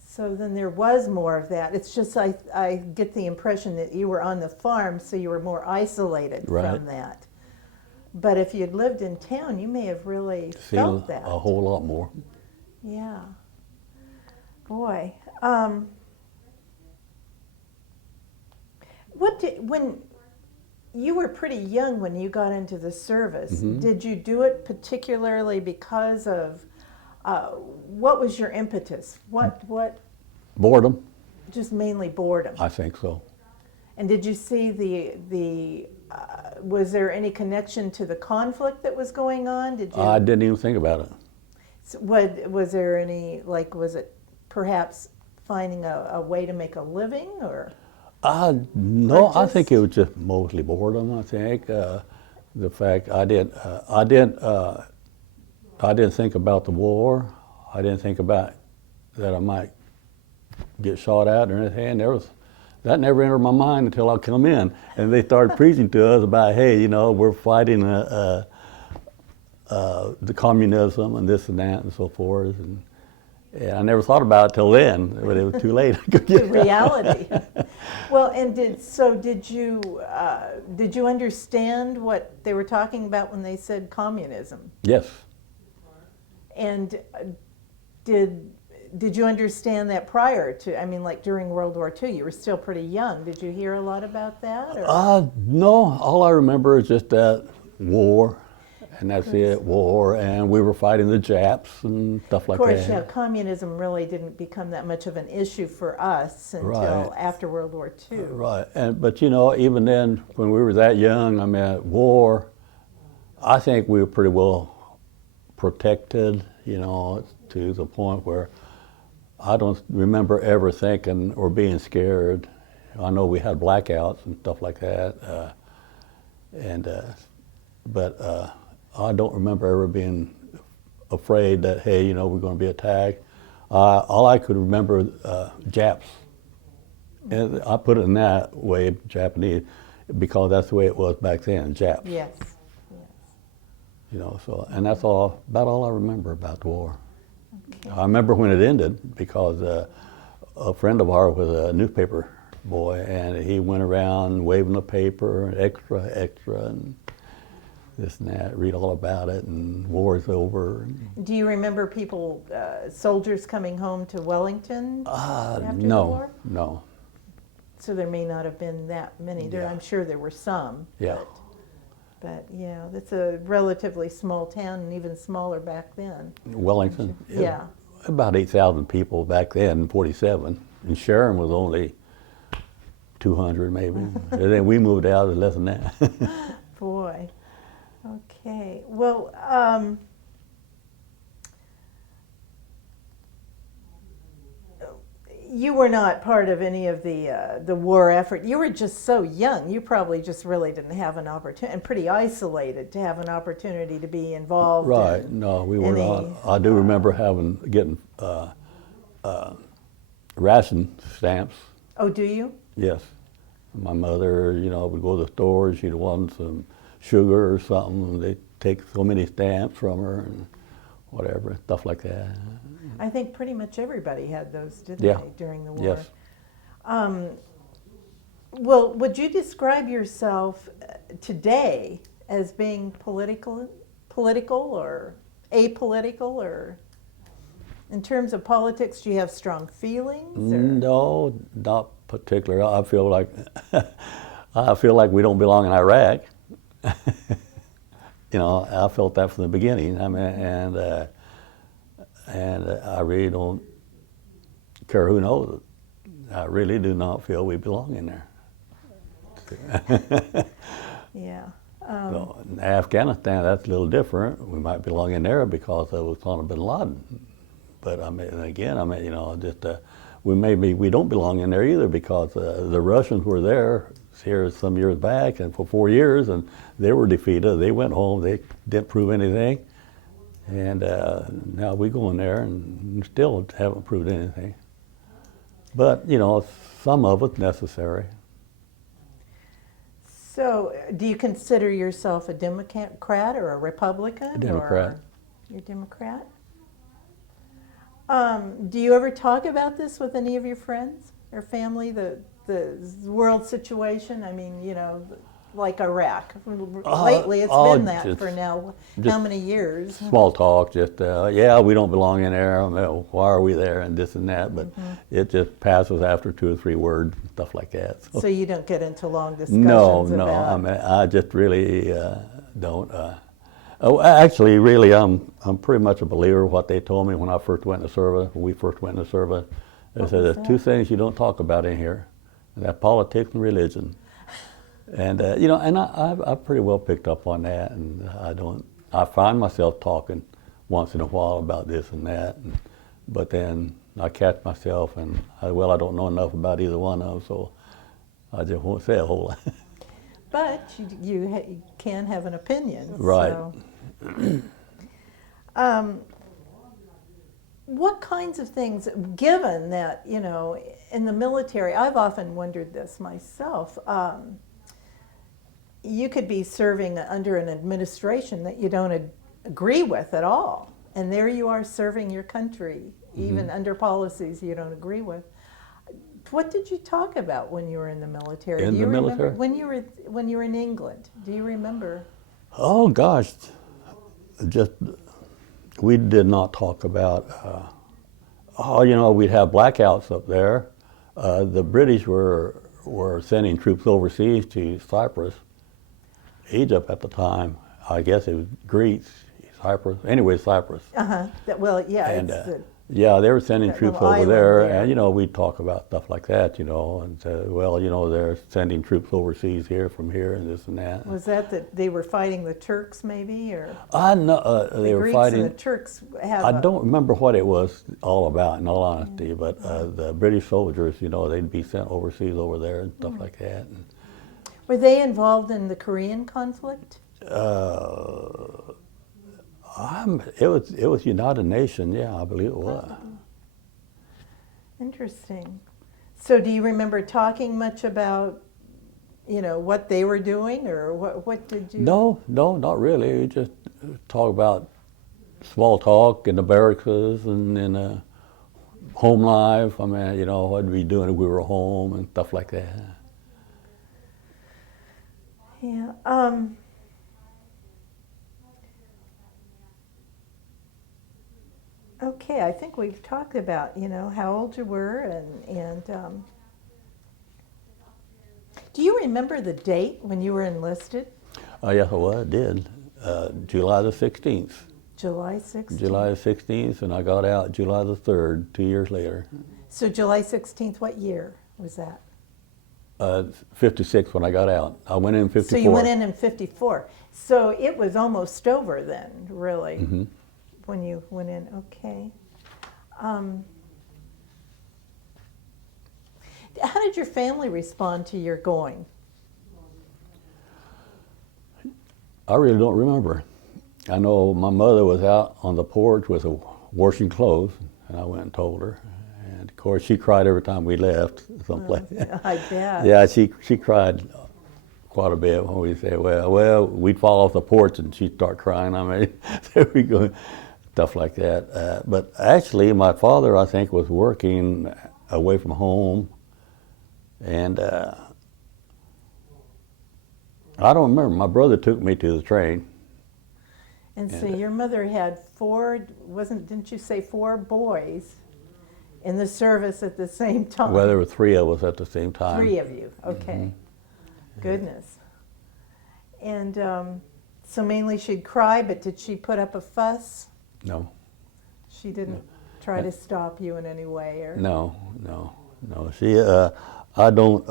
So then there was more of that. It's just I get the impression that you were on the farm, so you were more isolated Right. from that. But if you'd lived in town, you may have really felt that. A whole lot more. Yeah. Boy. When you were pretty young when you got into the service, Mm-hmm. did you do it particularly because of, what was your impetus? What, Boredom? just mainly boredom? I think so. And did you see was there any connection to the conflict that was going on? Did you? I didn't even think about it. Was there any, was it perhaps finding a way to make a living, or? No, I just- think it was just mostly boredom. I think the fact I didn't think about the war. I didn't think about that I might get shot at or anything. That never entered my mind until I come in, and they started preaching to us about, hey, we're fighting the communism and this and that and so forth. And I never thought about it till then, but it was too late. The reality. Well, and did you understand what they were talking about when they said communism? Yes. And did you understand that prior to, I mean, like during World War II, you were still pretty young. Did you hear a lot about that? Or? No, all I remember is just that war, and that's it, war, and we were fighting the Japs and stuff like that. Of course, yeah, communism really didn't become that much of an issue for us until after World War II. Right, but you know, even then, when we were that young, I mean, war, I think we were pretty well protected, you know, to the point where I don't remember ever thinking or being scared. I know we had blackouts and stuff like that, but I don't remember ever being afraid that, hey, you know, we're going to be attacked. All I could remember, Japs. And I put it in that way, Japanese, because that's the way it was back then, Japs. Yes. You know, so, and that's about all I remember about the war. Okay. I remember when it ended because a friend of ours was a newspaper boy, and he went around waving the paper, extra, and this and that, read all about it, and war's over. Do you remember people, soldiers coming home to Wellington after the war? No. So there may not have been that many. Yeah. I'm sure there were some. Yeah. But yeah, that's a relatively small town, and even smaller back then. Wellington? Yeah. About 8,000 people back then in 47. And Sharon was only 200 maybe. And then we moved out at less than that. Boy. Okay. Well, you were not part of any of the war effort. You were just so young. You probably just really didn't have an opportunity, and pretty isolated to have an opportunity to be involved. Right. No, we were not. I do remember getting ration stamps. Oh, do you? Yes. My mother, you know, would go to the store. She'd want some sugar or something. And they'd take so many stamps from her and whatever, stuff like that. I think pretty much everybody had those, didn't they, during the war? Yes. Well, would you describe yourself today as being political or apolitical, or in terms of politics, do you have strong feelings? Or? No, not particular. I feel like we don't belong in Iraq. You know, I felt that from the beginning. I mean, and I really don't care who knows it. I really do not feel we belong in there. Yeah. So in Afghanistan, that's a little different. We might belong in there because of Osama bin Laden. But I mean, again, you know, just we don't belong in there either because the Russians were there here some years back and for 4 years, and they were defeated. They went home. They didn't prove anything. And now we go in there and still haven't proved anything. But, you know, some of it's necessary. So, do you consider yourself a Democrat or a Republican? A Democrat. Or you're a Democrat? Do you ever talk about this with any of your friends or family, the world situation? I mean, you know, like Iraq. Lately, it's been that for now. How many years? Small talk, just, yeah, we don't belong in there. I mean, why are we there and this and that? But it just passes after 2 or 3 words and stuff like that. So you don't get into long discussions No, about... I mean, I just really don't. Actually, really, I'm pretty much a believer of what they told me when I first went into service, when we first went into service. They said there's 2 things you don't talk about in here, and that's politics and religion. And you know, and I pretty well picked up on that, and I find myself talking once in a while about this and that, but then I catch myself and I don't know enough about either one of them, so I just won't say a whole lot. But you can have an opinion. Right. So. What kinds of things, given that, you know, in the military, I've often wondered this myself, you could be serving under an administration that you don't agree with at all. And there you are serving your country, even under policies you don't agree with. What did you talk about when you were in the military? In the military? When you were in England, do you remember? Oh gosh, we did not talk about Oh, you know, we'd have blackouts up there. The British were sending troops overseas to Cyprus, Egypt at the time. I guess it was Greece, Cyprus. Anyway, Cyprus. Well, yeah, And it's yeah, they were sending that troops little over island there, there. and you know, we'd talk about stuff like that, you know, and say, well, you know, they're sending troops overseas here from here and this and that. Was that they were fighting the Turks, maybe, or I know the they were Greeks fighting. and the Turks have? I don't remember what it was all about, in all honesty, but the British soldiers, you know, they'd be sent overseas over there and stuff like that. And, Were they involved in the Korean conflict? it was United Nations, yeah, I believe it was. Interesting. So, do you remember talking much about, you know, what they were doing, or what did you? No, not really. We just talk about small talk in the barracks and in home life. I mean, you know, what we doing if we were home and stuff like that. Yeah. Okay, I think we've talked about, you know, how old you were and do you remember the date when you were enlisted? Yes, I did. July the 16th. July 16th. July the 16th, and I got out July the 3rd, 2 years later. So July 16th, what year was that? 56 when I got out. I went in 54. So you went in 54. So it was almost over then, really, when you went in. Okay. How did your family respond to your going? I really don't remember. I know my mother was out on the porch with washing clothes, and I went and told her. And of course, she cried every time we left someplace. I bet. Yeah, she cried quite a bit when we say, well, we'd fall off the porch and she'd start crying. I mean, there we go, stuff like that. But actually, my father, I think, was working away from home, and I don't remember. My brother took me to the train. And so your mother had didn't you say 4 boys in the service at the same time? Well, there were 3 of us at the same time. 3 of you, okay. Goodness. And so mainly she'd cry, but did she put up a fuss? No. She didn't try to stop you in any way, or? No. She, I don't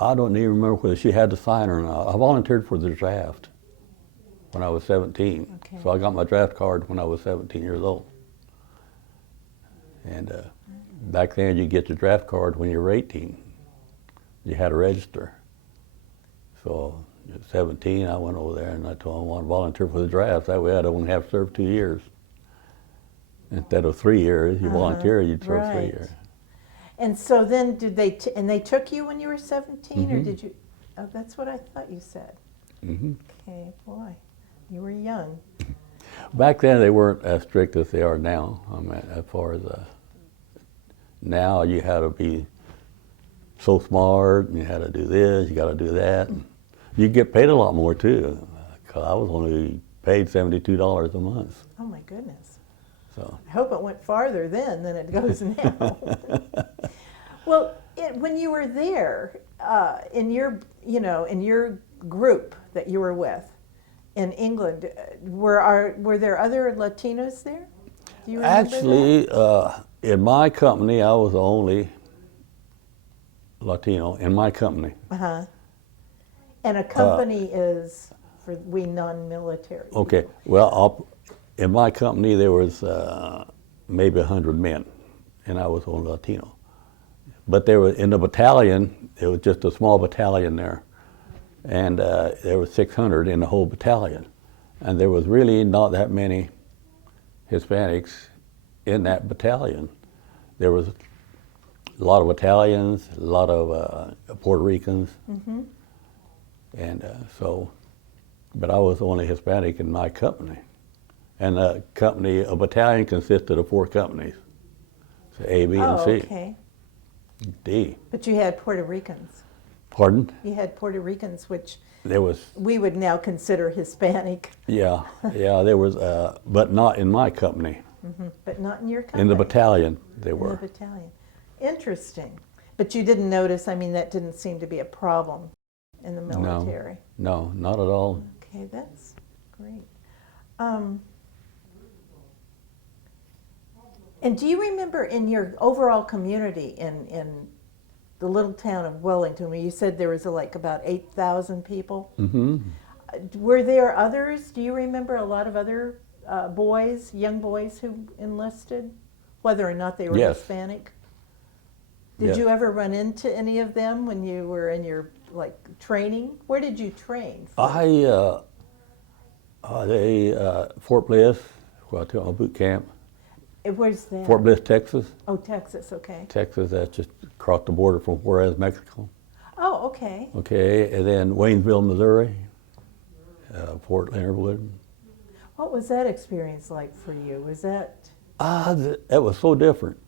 even remember whether she had to sign or not. I volunteered for the draft when I was 17. Okay. So I got my draft card when I was 17 years old. And back then you get your draft card when you were 18. You had to register. So at 17, I went over there and I told them I wanted to volunteer for the draft. That way I'd only have to serve 2 years. Instead of 3 years, you volunteer, you'd serve 3 years. And so then did they, and they took you when you were 17, or did you, oh, that's what I thought you said. Okay, boy, you were young. Back then they weren't as strict as they are now. I mean, as far as now you had to be so smart, and you had to do this, you got to do that. And you get paid a lot more too, because I was only paid $72 a month. Oh my goodness. So I hope it went farther then than it goes now. Well, when you were there, in your group that you were with in England, were there other Latinos there? Do you remember actually, in my company, I was the only Latino in my company. that? And a company is for we non-military. Okay, well, in my company there was maybe 100 men, and I was the only Latino. But there was, in the battalion, it was just a small battalion there, and there were 600 in the whole battalion, and there was really not that many Hispanics in that battalion. There was a lot of Italians, a lot of Puerto Ricans, and but I was the only Hispanic in my company. And a battalion consisted of 4 companies, so A, B, and C. Okay. D. But you had Puerto Ricans. Pardon? You had Puerto Ricans, which There was, we would now consider Hispanic. yeah, there was, but not in my company. But not in your company? In the battalion, they In were. the battalion. Interesting. But you didn't notice, I mean, that didn't seem to be a problem in the military? No, not at all. Okay, that's great. And do you remember in your overall community in the little town of Wellington, where you said there was like about 8,000 people? Mm-hmm. Were there others? Do you remember a lot of other boys, young boys who enlisted, whether or not they were Yes. Hispanic? Did Yes. you ever run into any of them when you were in your like training? Where did you train? Fort Bliss, where I took my boot camp. Where's that? Fort Bliss, Texas. Oh, Texas, okay. Texas, that's just across the border from Juarez, Mexico. Oh, okay. Okay, and then Waynesville, Missouri, Fort Leonard Wood. What was that experience like for you? Was that... It was so different.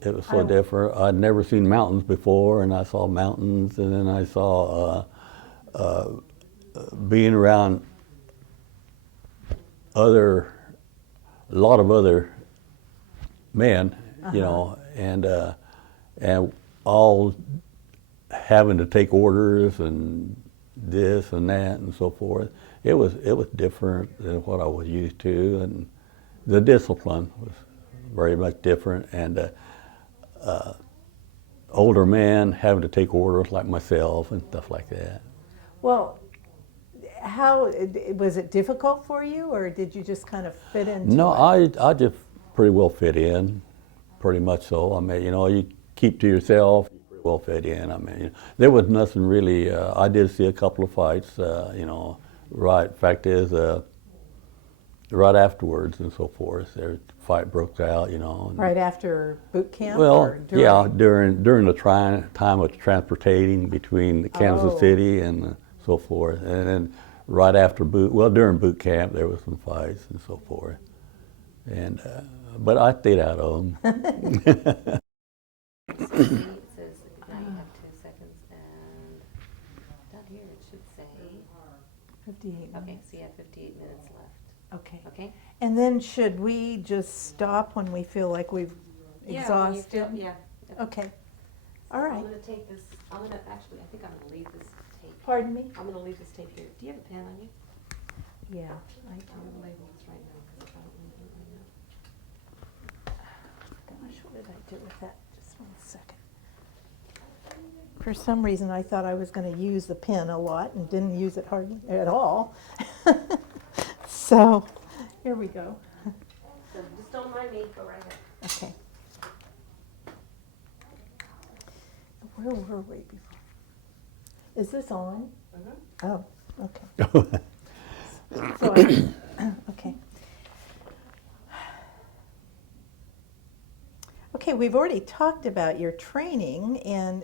It was so I- different. I'd never seen mountains before, and I saw mountains, and then I saw being around a lot of other men, you know, and all having to take orders and this and that and so forth. It was different than what I was used to, and the discipline was very much different. And older men having to take orders like myself and stuff like that. Well, how was it difficult for you, or did you just kind of fit into No, it? I just pretty well fit in, pretty much so. I mean, you know, you keep to yourself, you pretty well fit in. I mean, there was nothing really. I did see a couple of fights, you know. Right, fact is, right afterwards and so forth, their fight broke out, you know. And, Right after boot camp? well, or during? yeah, during the time of transportating between Kansas Oh. City and so forth, and then right after during boot camp there was some fights and so forth, and but I stayed out of them. It says now you have 2 seconds, and down here it should say, 58 minutes. okay, so you have 58 minutes left, Okay. okay? And then should we just stop when we feel like we've exhausted? Yeah. Okay. All I'm right. gonna take this, I think I'm gonna leave this tape. Pardon me? I'm gonna leave this tape here. Do you have a pen on you? Yeah, I I'm do. gonna label this right now, because if I don't label it right now. Gosh, what did I do with that? Just 1 second. For some reason, I thought I was going to use the pen a lot and didn't use it hardly at all. So, here we go. So just don't mind me, go right ahead. Okay. Where were we before? Is this on? Oh, okay. So okay. Okay, we've already talked about your training, and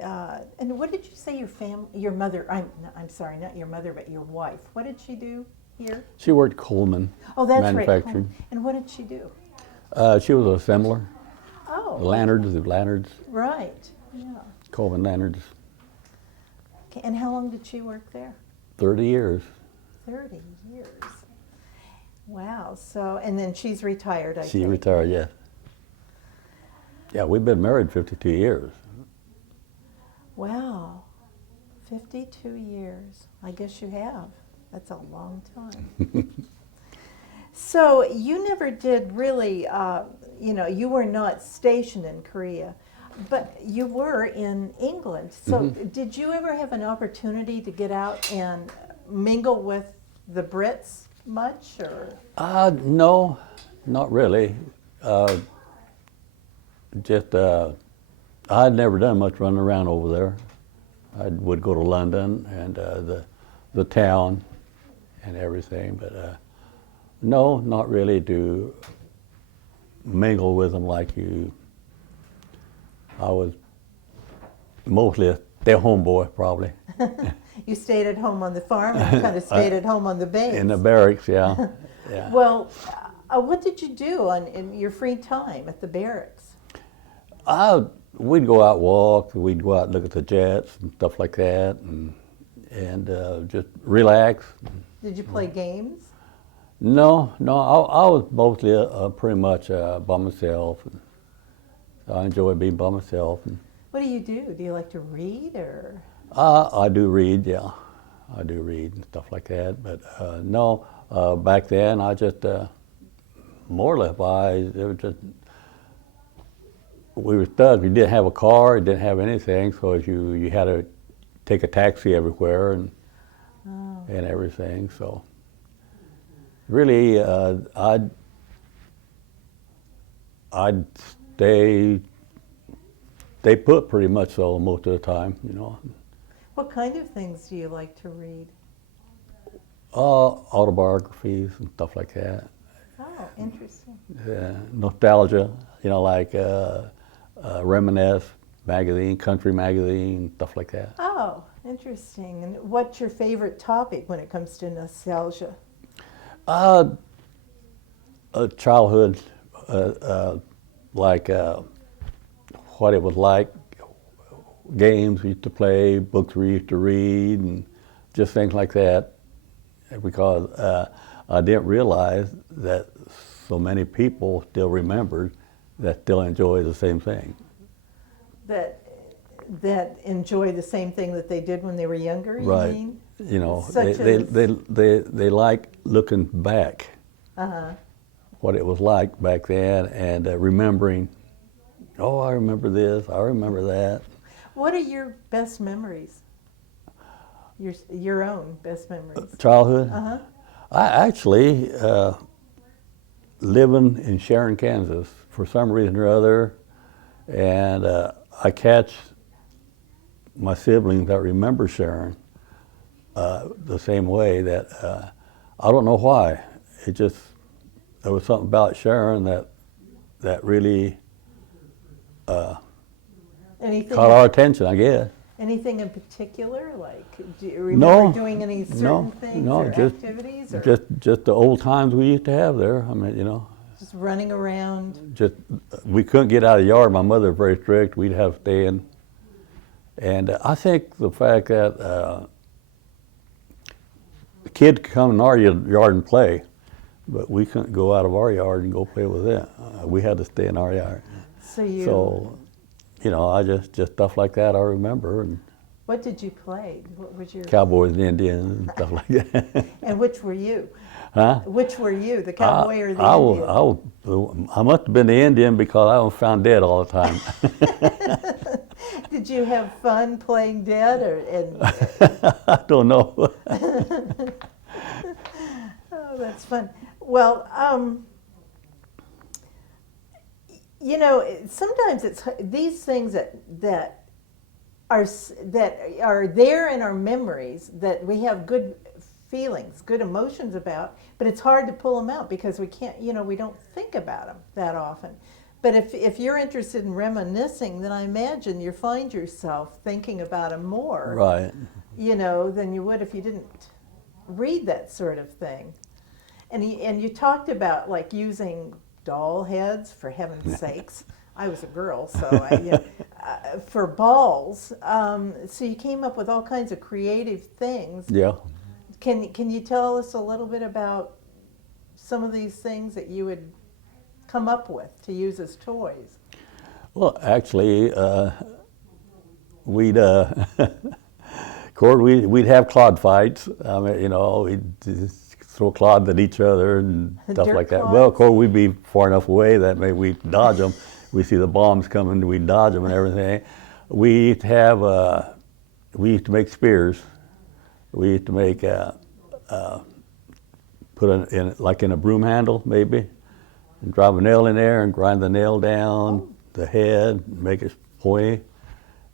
what did you say your mother? I'm sorry, not your mother, but your wife. What did she do here? She worked Coleman Oh, that's right. Manufacturing. And what did she do? She was an assembler, Oh, Lannards, right. Yeah. Coleman Lannards, Okay, and how long did she work there? 30 years. 30 years. Wow. So, and then she's retired, I She think. retired, yes. Yeah, we've been married 52 years. Wow. 52 years. I guess you have. That's a long time. So you never did really, you were not stationed in Korea, but you were in England. So did you ever have an opportunity to get out and mingle with the Brits much, or? No, not really. I'd never done much running around over there. I would go to London and the town and everything, but no, not really to mingle with them like you. I was mostly a stay-home boy, probably. You stayed at home on the farm and kind of stayed at home on the base. In the barracks, yeah. Yeah. Well, what did you do in your free time at the barracks? We'd go out walk, we'd go out and look at the jets and stuff like that, and just relax. Did you play games? No, no, I was mostly pretty much by myself. And I enjoy being by myself. And, What do you do? Do you like to read or? I do read, yeah. I do read and stuff like that. But no, back then I just more or less it was just we were stuck. You didn't have a car, you didn't have anything, so you had to take a taxi everywhere and everything. So really, I'd stay put pretty much so most of the time, you know. What kind of things do you like to read? Autobiographies and stuff like that. Oh, interesting. Nostalgia, you know, like Reminisce magazine, country magazine, stuff like that. Oh, interesting. And what's your favorite topic when it comes to nostalgia? Childhood, like what it was like, games we used to play, books we used to read, and just things like that. Because I didn't realize that so many people still remembered that still enjoy the same thing. That enjoy the same thing that they did when they were younger, you Right. mean? You know, Such they like looking back Uh-huh. what it was like back then and remembering, oh, I remember this, I remember that. What are your best memories? Your own best memories? Childhood? Uh-huh. I actually, living in Sharon, Kansas, for some reason or other, and I catch my siblings that remember Sharon the same way that I don't know why. There was something about Sharon that really Anything? caught our attention, I guess. Anything in particular? Like, do you remember doing any certain things no, or just, activities? Or just the old times we used to have there. I mean, you know, just running around? just we couldn't get out of the yard. My mother was very strict. We'd have to stay in. And I think the fact that the kids could come in our yard and play, but we couldn't go out of our yard and go play with them. We had to stay in our yard. So you. So, you know, I just stuff like that I remember, and What did you play? What was your? cowboys and Indians and stuff like that. And which were you? Huh? Which were you, the cowboy or the I Indian? I must have been the Indian because I was found dead all the time. Did you have fun playing dead, or? And, I don't know. oh, that's fun. Well, you know, sometimes it's these things that are there in our memories that we have good feelings, good emotions about, but it's hard to pull them out because we can't, you know, we don't think about them that often. But if you're interested in reminiscing, then I imagine you find yourself thinking about them more, Right. you know, than you would if you didn't read that sort of thing. And you talked about like using doll heads, for heaven's sakes. I was a girl, so for balls. So you came up with all kinds of creative things. Yeah. Can you tell us a little bit about some of these things that you would come up with to use as toys? Well, actually, we'd we'd have clod fights. I mean, you know, we'd just throw clods at each other and stuff Dirt like that. clods? Well, of course, we'd be far enough away that maybe we'd dodge them. We see the bombs coming, we'd dodge them and everything. We used to have, we used to make spears. We used to make, put in a broom handle maybe, and drive a nail in there and grind the nail down the head, make it pointy.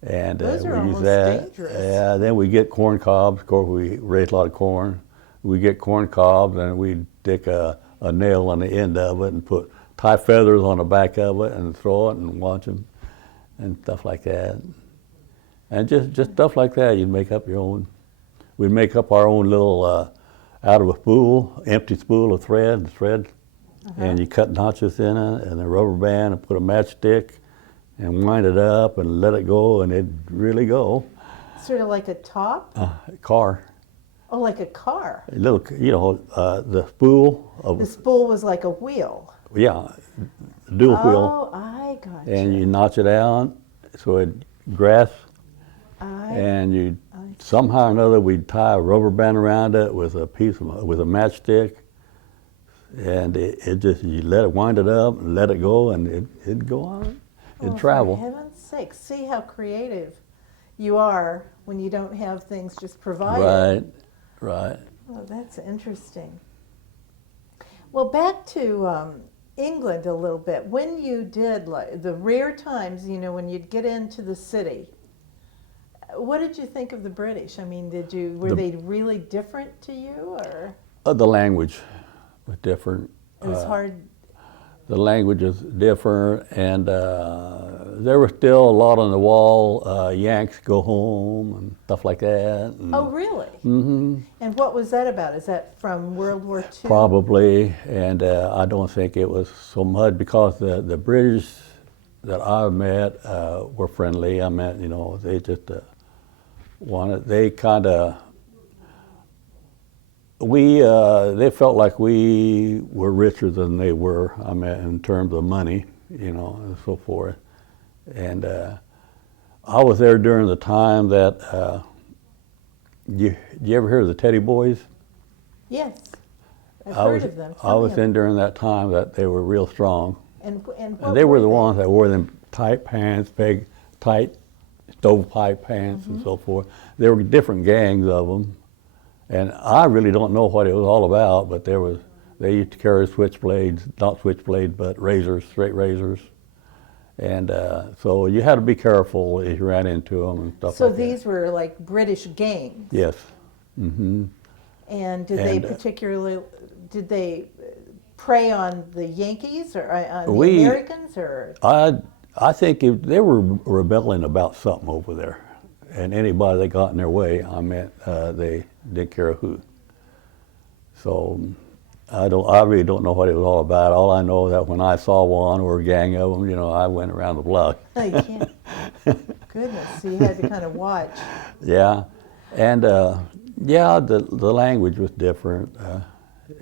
And Those are we use almost that. dangerous. Then we get corn cobs. Of course, we raise a lot of corn. We get corn cobs, and we stick a nail on the end of it and tie feathers on the back of it and throw it and watch them and stuff like that. And just stuff like that. You'd make up your own. We'd make up our own little out of a spool, empty spool of thread, and you cut notches in it and a rubber band and put a matchstick and wind it up and let it go, and it'd really go. Sort of like a top? Car. Oh, like a car. A little, you know, the spool of, The spool was like a wheel. yeah, dual wheel, Oh, I gotcha. and you notch it out so it grasps, I, and you I somehow or another we'd tie a rubber band around it with a with a matchstick, and it just you let it wind it up and let it go, and it'd go on, it'd Oh, travel. for heaven's sake, see how creative you are when you don't have things just provided. Right, right. Oh, that's interesting. Well, back to England a little bit. When you did, like, the rare times, you know, when you'd get into the city, what did you think of the British? I mean, were they really different to you, or The language was different. it was hard? The language is different, and there was still a lot on the wall. Yanks go home and stuff like that. And, Oh, really? hmm And what was that about? Is that from World War II? Probably, and I don't think it was so much because the British that I met were friendly. I met, you know, they just they kind of, they felt like we were richer than they were, I mean, in terms of money, you know, and so forth. And I was there during the time that, you ever hear of the Teddy Boys? Yes, I've I heard was, of them. I Tell me was in during that time that they were real strong. And what And they were the they? ones that wore them tight pants, big, tight stovepipe pants and so forth. There were different gangs of them. And I really don't know what it was all about, but they used to carry switchblades, not switchblades, but razors, straight razors. And so you had to be careful if you ran into them and stuff So like that. these were like British gangs. Yes. hmm And did they And, particularly, did they prey on the Yankees or on the We- Americans, or? I think they were rebelling about something over there. And anybody that got in their way, I meant they didn't care who. So I really don't know what it was all about. All I know is that when I saw one or a gang of them, you know, I went around the block. Oh, you can't. Goodness, so you had to kind of watch. Yeah, and yeah, the language was different,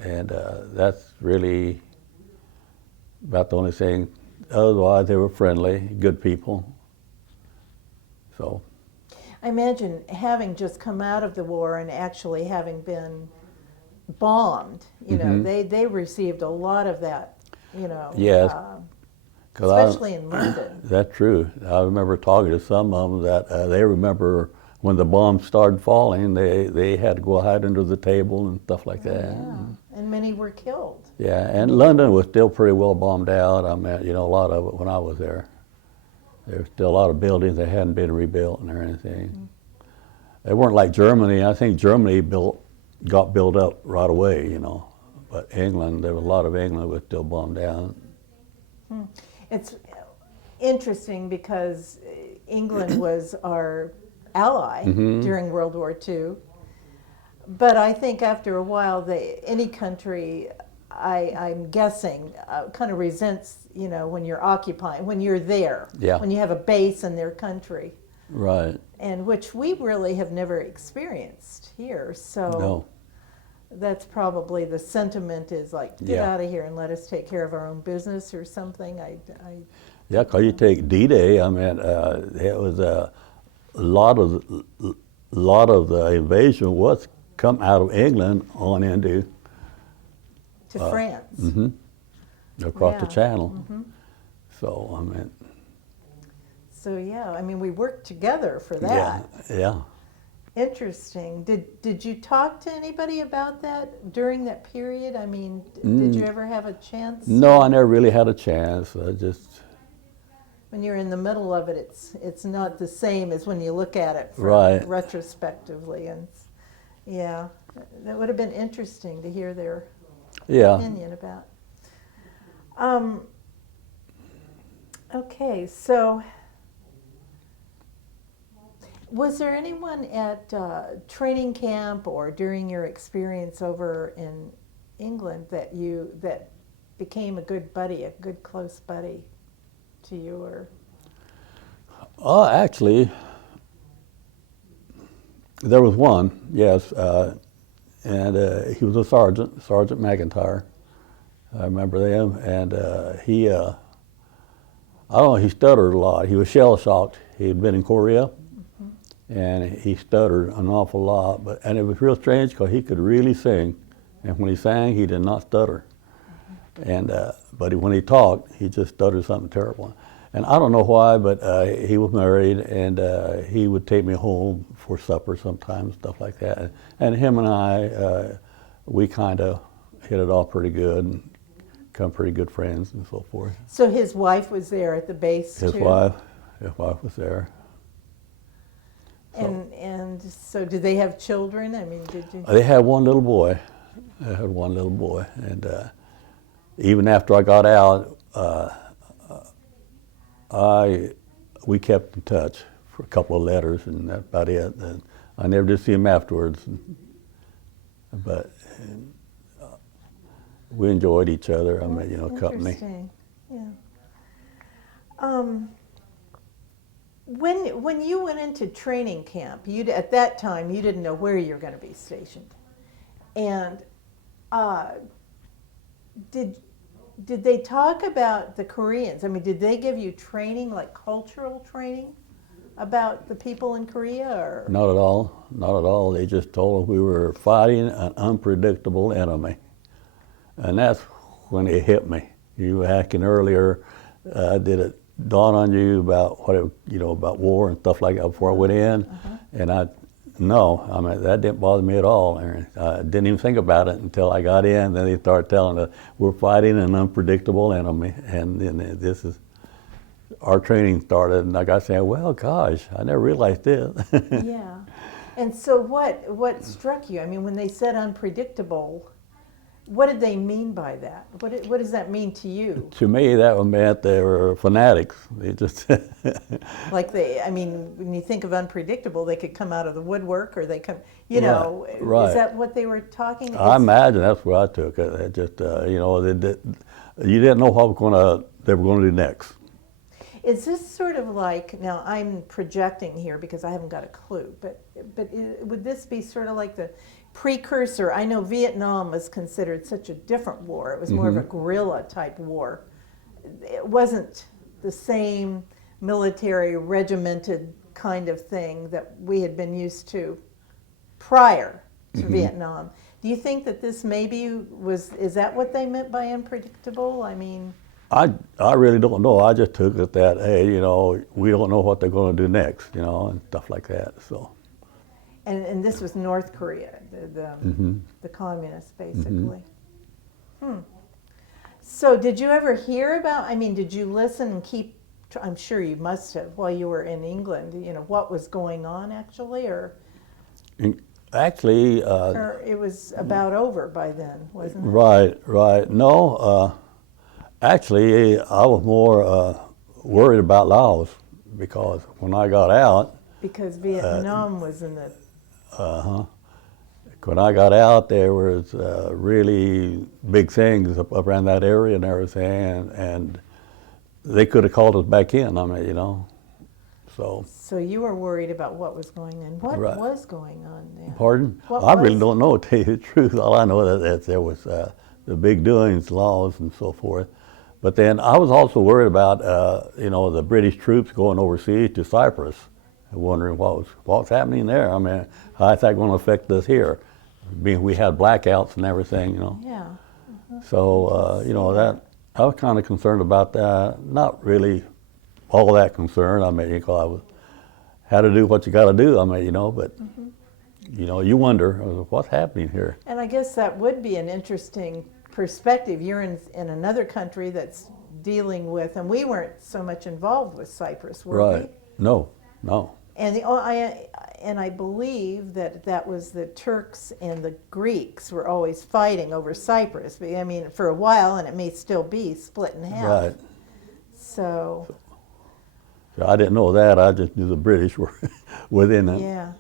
and that's really about the only thing. Otherwise, they were friendly, good people. So I imagine having just come out of the war and actually having been bombed, you know, they received a lot of that, you know, Yes, especially in London. that's true. I remember talking to some of them that they remember when the bombs started falling, they had to go hide under the table and stuff like that. Yeah, and many were killed. Yeah, and London was still pretty well bombed out. I mean, you know, a lot of it when I was there. There were still a lot of buildings that hadn't been rebuilt or anything. They weren't like Germany. I think Germany got built up right away, you know. But England, there was a lot of England was still bombed out. It's interesting because England was our ally during World War II. But I think after a while, any country, I'm guessing, kind of resents, you know, when you're occupying, when you're there, Yeah. when you have a base in their country, Right. and which we really have never experienced here. So No. that's probably the sentiment is like, get Yeah. out of here and let us take care of our own business or something. Yeah, because you take D-Day, I mean, it was a lot of the invasion was come out of England on into to France. across the Yeah. Channel. So I mean, So yeah, I mean, we worked together for that. yeah. Interesting. Did you talk to anybody about that during that period? I mean, did you ever have a chance? No, I never really had a chance. I just When you're in the middle of it, it's not the same as when you look at it from Right. retrospectively. And yeah, that would have been interesting to hear their yeah. opinion about. Okay, so was there anyone at training camp or during your experience over in England that became a good buddy, a good close buddy to you, or? Actually, there was one. Yes, and he was a sergeant, Sergeant McIntyre. I remember them, and he, I don't know, he stuttered a lot. He was shell-shocked. He had been in Korea, and he stuttered an awful lot. And it was real strange because he could really sing, and when he sang, he did not stutter. And but when he talked, he just stuttered something terrible. And I don't know why, but he was married, and he would take me home for supper sometimes, stuff like that. And him and I, we kind of hit it off pretty good, and become pretty good friends and so forth. So his wife was there at the base too? His wife was there. And so did they have children? I mean, did you? They had one little boy. They had one little boy, and even after I got out, we kept in touch for a couple of letters, and that's about it. And I never did see him afterwards, but we enjoyed each other. I mean, company. Interesting. Yeah. When you went into training camp, at that time you didn't know where you were going to be stationed, and did they talk about the Koreans? I mean, did they give you training, like cultural training, about the people in Korea, or? Not at all. Not at all. They just told us we were fighting an unpredictable enemy, and that's when it hit me. You were asking earlier, did it dawn on you about about war and stuff like that before I went in? And no, I mean, that didn't bother me at all. I didn't even think about it until I got in. Then they started telling us we're fighting an unpredictable enemy, and then our training started. And I got saying, well, gosh, I never realized this. Yeah. And so what struck you? I mean, when they said unpredictable, what did they mean by that? What does that mean to you? To me, that meant they were fanatics. They just I mean, when you think of unpredictable, they could come out of the woodwork, or they come, Right. Is that what they were talking about? I imagine that's where I took it. It just, you didn't know what they were going to do next. Is this sort of like, now I'm projecting here because I haven't got a clue, but would this be sort of like the precursor? I know Vietnam was considered such a different war. It was more of a guerrilla type war. It wasn't the same military regimented kind of thing that we had been used to prior to Vietnam. Do you think that this maybe is that what they meant by unpredictable? I mean, I really don't know. I just took it that, hey, we don't know what they're going to do next, and stuff like that. So. And this was North Korea, the communists, basically. So did you ever hear about, I mean, did you listen and keep, I'm sure you must have, while you were in England, what was going on actually, or? Actually. Or it was about over by then, wasn't it? Right. No, actually, I was more worried about Laos, because when I got out. Because Vietnam was in the. When I got out, there was really big things up around that area and everything, and they could have called us back in. I mean, so. So you were worried about what was going on. What Right. was going on there? Pardon? What I really was- don't know, to tell you the truth. All I know is that there was the big doings, laws, and so forth. But then I was also worried about, the British troops going overseas to Cyprus, wondering what was happening there. I mean, how is that going to affect us here? Being we had blackouts and everything, Yeah. So, that I was kind of concerned about that. Not really all that concerned. I mean, I had to do what you got to do. I mean, but you wonder what's happening here. And I guess that would be an interesting perspective. You're in another country that's dealing with, and we weren't so much involved with Cyprus, were we? Right? No. And I believe that was the Turks and the Greeks were always fighting over Cyprus. I mean, for a while, and it may still be split in half. Right. So I didn't know that. I just knew the British were within it. yeah.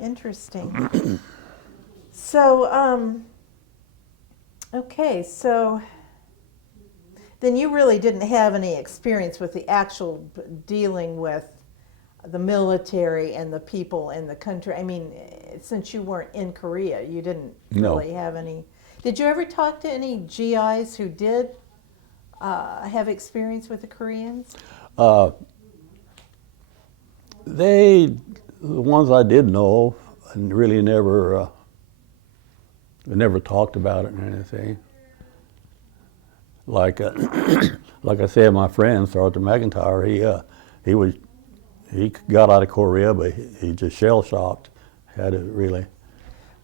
Interesting. So, okay, so then you really didn't have any experience with the actual dealing with the military and the people in the country. I mean, since you weren't in Korea, you didn't No. really have any. Did you ever talk to any GIs who did have experience with the Koreans? The ones I did know, really never talked about it or anything. Like like I said, my friend Sergeant McIntyre, he got out of Korea, but he just shell shocked. Had it really.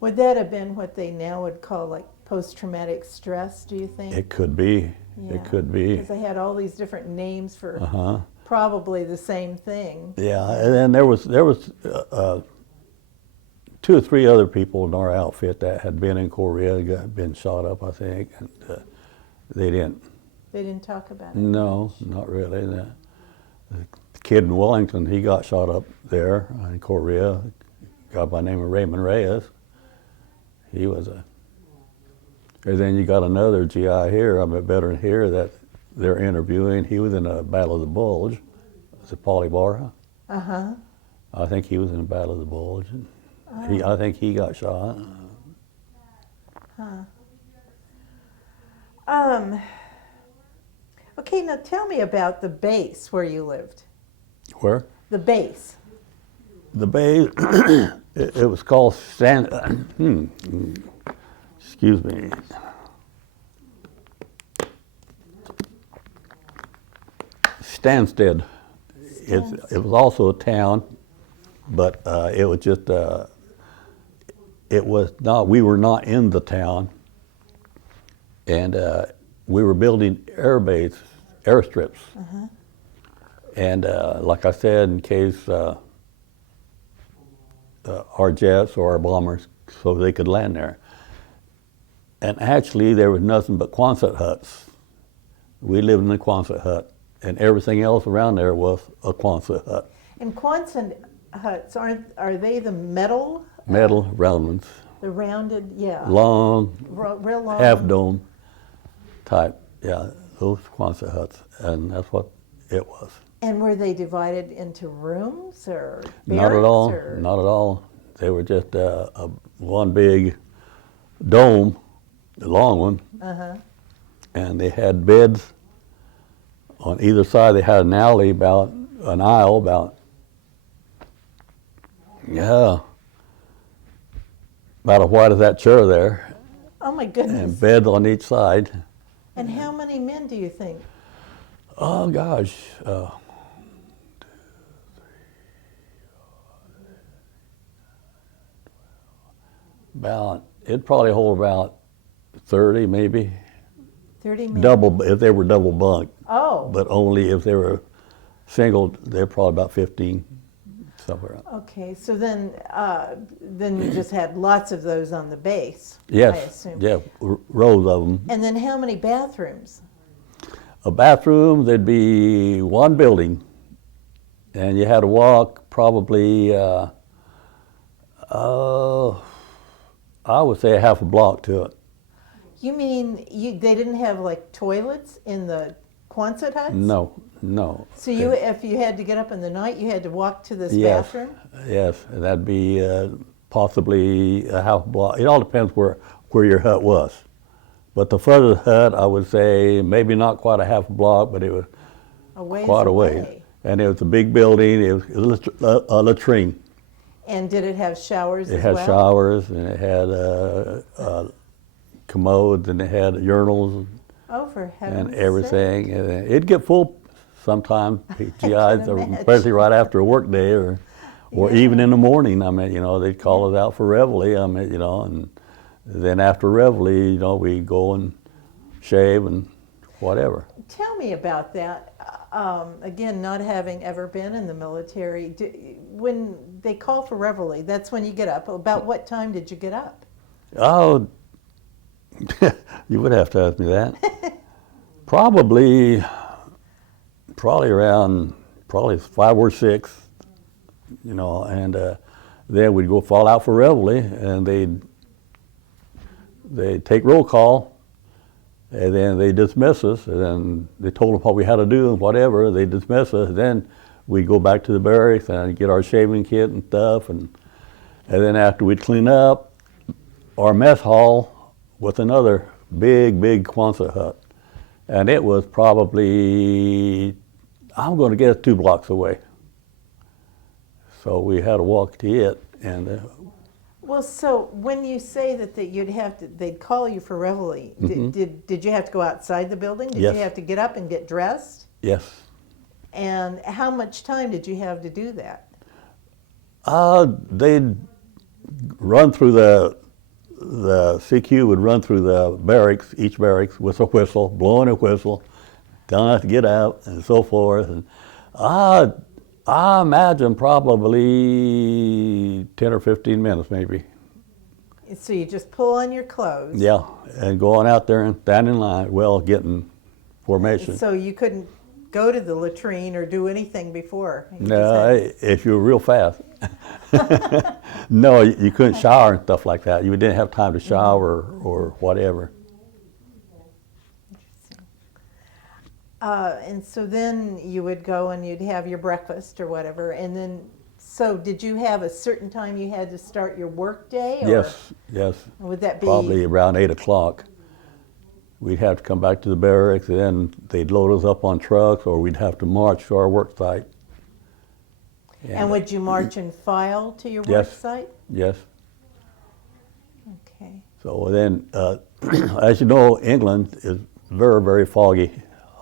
Would that have been what they now would call like post-traumatic stress, do you think? It could be. It could be. Because they had all these different names for Uh-huh. probably the same thing. Yeah, and then there was 2 or 3 other people in our outfit that had been in Korea, been shot up, I think, and they didn't. They didn't talk about it. No, not really. The kid in Wellington, he got shot up there in Korea, a guy by the name of Raymond Reyes. He was a. And then you got another GI here, I'm a veteran here, that they're interviewing. He was in a Battle of the Bulge. Is it Paulie Barra? Uh-huh. I think he was in a Battle of the Bulge. I think he got shot. Okay, now tell me about the base where you lived. Where? The base. The bay, it was called excuse me. Stansted. It was also a town, but it was just, it was not, we were not in the town. And we were building airstrips. And like I said, in case our jets or our bombers, so they could land there. And actually, there was nothing but Quonset huts. We lived in a Quonset hut, and everything else around there was a Quonset hut. And Quonset huts, are they the metal? Metal, round ones. The rounded, yeah. Long, Real long. half dome type, yeah, those Quonset huts, and that's what it was. And were they divided into rooms or Not at all, barracks, or? not at all. They were just one big dome, the long one, and they had beds on either side. They had an aisle about, yeah, about as wide as that chair there, Oh my goodness. and beds on each side. And how many men do you think? Oh gosh, it'd probably hold about 30 maybe. 30 men? Double, if they were double bunk, Oh, but only if they were single, they're probably about 15, somewhere. okay. So then you just had lots of those on the base, I Yes, assume. yeah, rows of them. And then how many bathrooms? A bathroom, there'd be one building, and you had to walk probably, I would say a half a block to it. You mean they didn't have like toilets in the Quonset huts? No. So if you had to get up in the night, you had to walk to this Yes, bathroom? yes, and that'd be possibly a half block. It all depends where your hut was. But the further hut, I would say maybe not quite a half a block, but it was A ways quite a ways. away. And it was a big building. It was a latrine. And did it have showers It as had well? showers, and it had commodes, and it had urinals Oh, for heaven's and everything. sake. And it'd get full sometimes, GIs, imagine. especially right after a work day, or Yeah. even in the morning. I mean, they'd call us out for reveille. I mean, and then after reveille, we go and shave and whatever. Tell me about that. Again, not having ever been in the military, when they call for reveille, that's when you get up. About what time did you get up? Oh, you would have to ask me that. Probably around 5 or 6, and then we'd go fall out for reveille, and they'd take roll call, and then they dismiss us, and then they told us what we had to do and whatever. They dismiss us, and then we'd go back to the barracks and get our shaving kit and stuff, and And then after we'd clean up, our mess hall was another big Quonset hut. And it was probably, I'm going to guess, 2 blocks away. So we had to walk to it. And Well, so when you say that you'd have to, they'd call you for reveille, did you have to go outside the building? Did Yes. you have to get up and get dressed? yes, And how much time did you have to do that? they'd run through the CQ would run through the barracks, each barracks, with a whistle, blowing a whistle, telling us to get out and so forth. And I imagine probably 10 or 15 minutes maybe. So you just pull on your clothes. Yeah, and going out there and standing in line, well, getting formation. So you couldn't go to the latrine or do anything before. You just No, had- if you were real fast. No, you couldn't shower and stuff like that. You didn't have time to shower or whatever. And so then you would go and you'd have your breakfast or whatever, and then, so did you have a certain time you had to start your work day? Or Yes. would that be? Probably around 8 o'clock. We'd have to come back to the barracks, and then they'd load us up on trucks, or we'd have to march to our work site. And would you march and file to your work Yes. site? Yes. Okay. So then, as you know, England is very foggy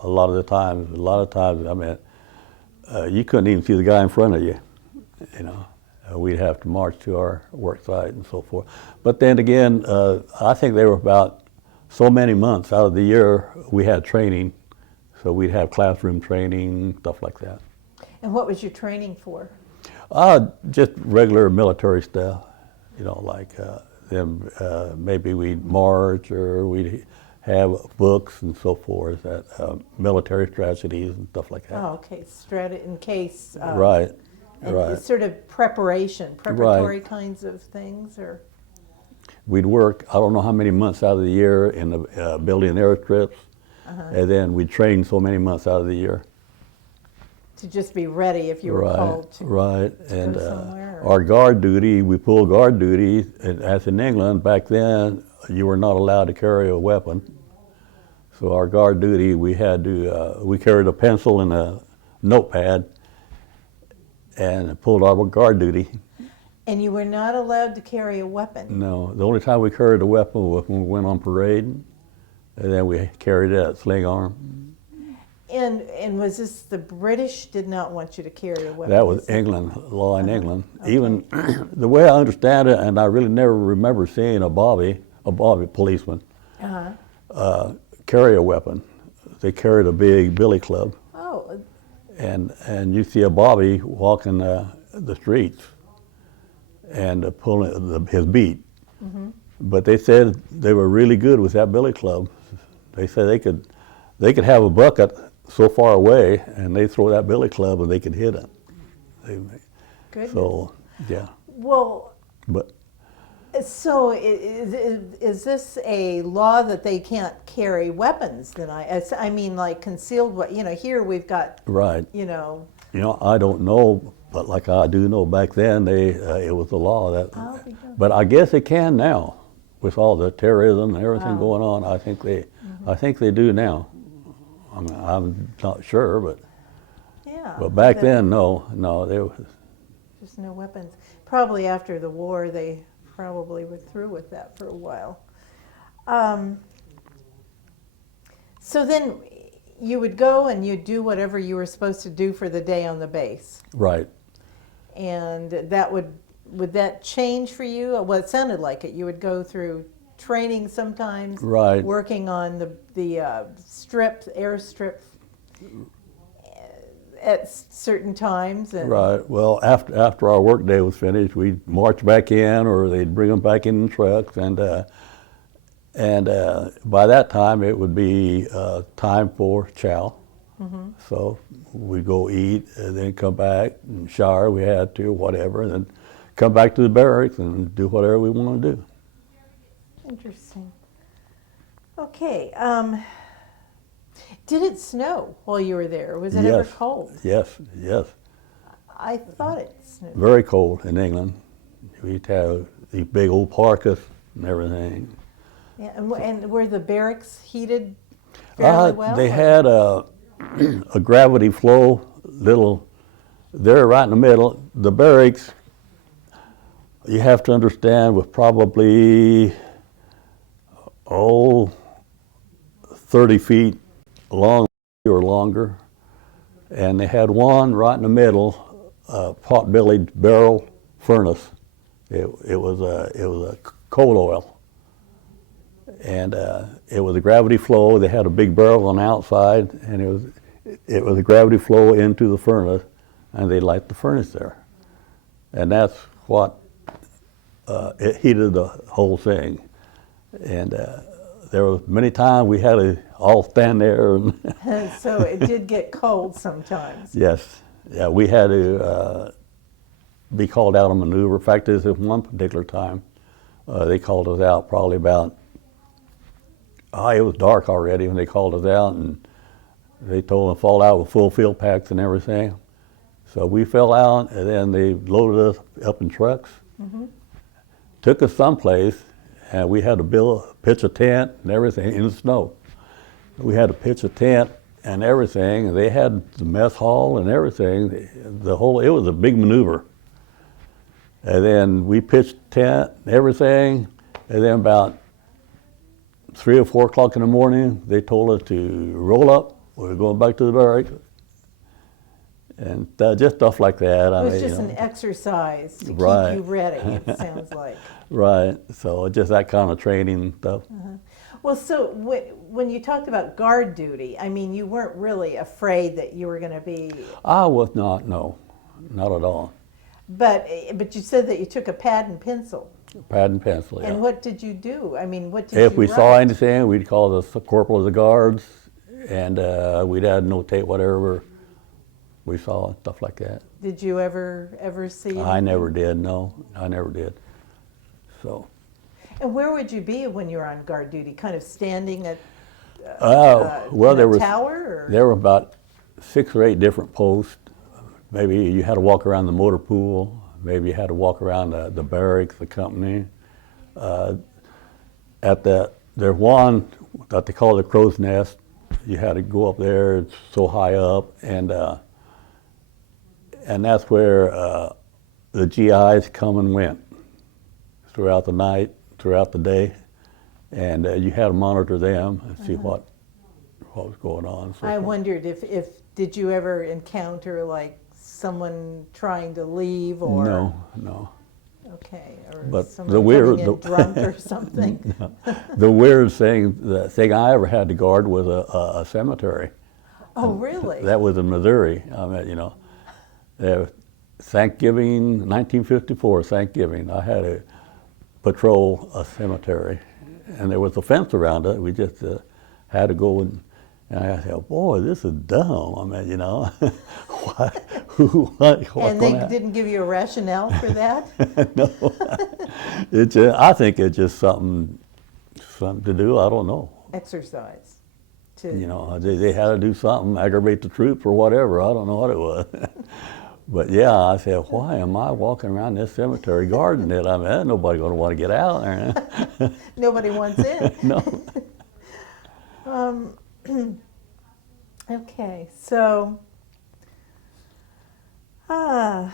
a lot of the times. A lot of times, I mean, you couldn't even see the guy in front of you, you know. We'd have to march to our work site and so forth. But then again, I think they were about so many months out of the year we had training. So we'd have classroom training, stuff like that. And what was your training for? Just regular military stuff, you know, like then maybe we'd march or we'd have books and so forth, that military strategies and stuff like that. Oh, okay, in case. Right, and right. it's sort of preparatory kinds of things, or? We'd work, I don't know how many months out of the year in the building airstrips, and then we'd train so many months out of the year. To just be ready if you were called to. Right, to and go somewhere, or- our guard duty, we pulled guard duty, and as in England, back then, you were not allowed to carry a weapon. So our guard duty, we had to, we carried a pencil and a notepad and pulled our guard duty. And you were not allowed to carry a weapon? No, the only time we carried a weapon was when we went on parade, and then we carried it at sling arm. And was this, the British did not want you to carry a weapon? That was is it? England, law in England. Okay. Even the way I understand it, and I really never remember seeing a bobby policeman carry a weapon. They carried a big billy club, Oh, and you see a bobby walking the streets and pulling his beat. But they said they were really good with that billy club. They said they could have a bucket so far away, and they throw that billy club and they could hit it. goodness. So yeah, Well, but so is this a law that they can't carry weapons? Then I mean, like concealed. What, you know? Here we've got. right. You know. You know, I don't know, but like I do know, back then it was the law that. Oh, we don't. But I guess it can now, with all the terrorism and everything going on. I think they do now. I mean, I'm not sure, but Yeah. back that- then, no, there was. Just no weapons. Probably after the war, they probably were through with that for a while. So then you would go and you'd do whatever you were supposed to do for the day on the base. Right. And that would that change for you? Well, it sounded like it. You would go through training sometimes, Right. working on the airstrip at certain times. And Right. Well, after our work day was finished, we'd march back in, or they'd bring them back in trucks, and by that time it would be time for chow. So we'd go eat, and then come back and shower. We had to, whatever, and then come back to the barracks and do whatever we want to do. Interesting. Okay. Did it snow while you were there? Was it ever Yes. cold? Yes. I thought it snowed. Very cold in England. We'd have these big old parkas and everything. Yeah, and were the barracks heated fairly well? They or- had a gravity flow little there right in the middle. The barracks, you have to understand, was probably 30 feet long or longer, and they had one right in the middle, pot-bellied barrel furnace. It was a coal oil, and it was a gravity flow. They had a big barrel on the outside, and it was a gravity flow into the furnace, and they light the furnace there, and that's what it heated the whole thing. And there were many times we had to all stand there. And So it did get cold sometimes. yes, yeah, we had to be called out on maneuver. In fact, this is one particular time they called us out probably about, it was dark already when they called us out, and they told us to fall out with full field packs and everything. So we fell out, and then they loaded us up in trucks, took us someplace, and we had to pitch a tent and everything in the snow. We had to pitch a tent and everything, and they had the mess hall and everything. It was a big maneuver. And then we pitched tent and everything, and then about 3 or 4 o'clock in the morning, they told us to roll up. We're going back to the barracks, and just stuff like that. It was just an exercise to Right. keep you ready, it sounds like. Right. So just that kind of training stuff. Well, so when you talked about guard duty, I mean, you weren't really afraid that you were going to be, I was not. No, not at all. but you said that you took a pad and pencil. Pad and pencil. Yeah. And what did you do? I mean, what did If you we write? saw anything, we'd call the corporal of the guards, and we'd notate whatever we saw, stuff like that. Did you ever see? I anything? never did. No, I never did. So. And where would you be when you were on guard duty? Kind of standing at Well, in a tower? Or? there were about 6 or 8 different posts. Maybe you had to walk around the motor pool. Maybe you had to walk around the barracks, the company. There's one that they call the crow's nest. You had to go up there. It's so high up, and that's where the GIs come and went throughout the night, throughout the day, and you had to monitor them and see what was going on. So I wondered if did you ever encounter like someone trying to leave or no. okay or But someone the weird- coming in drunk or something? The weird thing, the thing I ever had to guard was a cemetery. Oh, really? That was in Missouri. I mean, Thanksgiving, 1954, Thanksgiving, I had to patrol a cemetery, and there was a fence around it. We just had to go and I said, boy, this is dumb. I mean, what what's And they gonna didn't give you a rationale for that? No, I think it's just something to do. I don't know. Exercise. They had to do something, aggravate the troops or whatever. I don't know what it was. But yeah, I said, why am I walking around this cemetery guarding it? I mean, ain't nobody going to want to get out there. Nobody wants in. No. Okay, so, but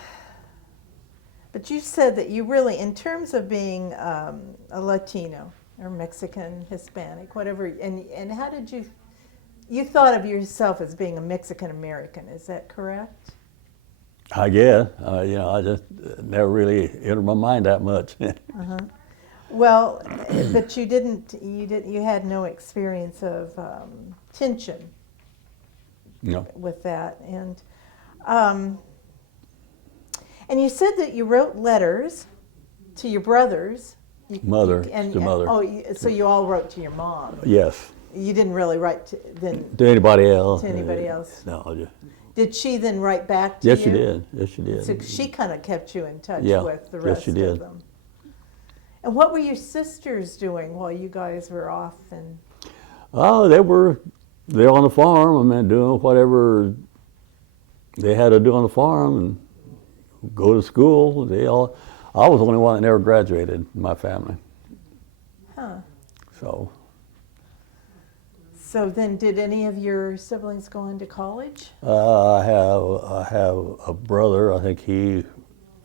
you said that you really, in terms of being a Latino or Mexican, Hispanic, whatever, and how did you thought of yourself as being a Mexican American, is that correct? I guess. I just never really entered my mind that much. Well, but you had no experience of tension No. with that, and you said that you wrote letters to your brothers. Mother, to mother. So you all wrote to your mom. Yes. You didn't really write to then. To anybody else. To anybody else. No. Did she then write back to Yes, you? she did. Yes, she did. So she kind of kept you in touch Yeah, with the yes, rest she of did. them. And what were your sisters doing while you guys were off? And Oh, they were on the farm. I mean, doing whatever they had to do on the farm and go to school. I was the only one that never graduated in my family. Huh. So, So then, did any of your siblings go on to college? I have a brother. I think he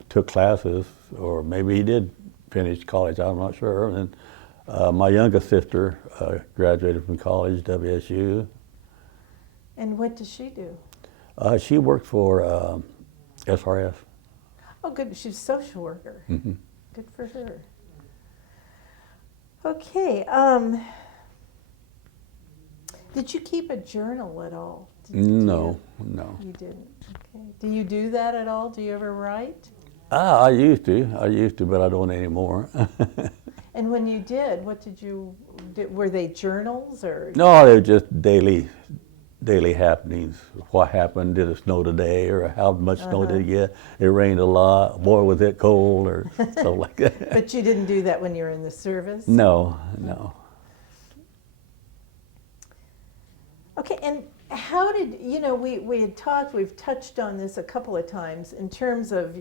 took classes, or maybe he did finish college. I'm not sure. And my youngest sister graduated from college, WSU. And what does she do? She worked for SRS. Oh, good. She's a social worker. Hmm. Good for her. Okay. Did you keep a journal at all? No. You didn't. Okay. Do you do that at all? Do you ever write? I used to, but I don't anymore. And when you did, what did you? Were they journals or? No, they're just daily happenings. What happened? Did it snow today? Or how much snow did it get? It rained a lot. Boy, was it cold, or stuff like that. But you didn't do that when you were in the service? No. Okay, and how did, we had talked, we've touched on this a couple of times in terms of,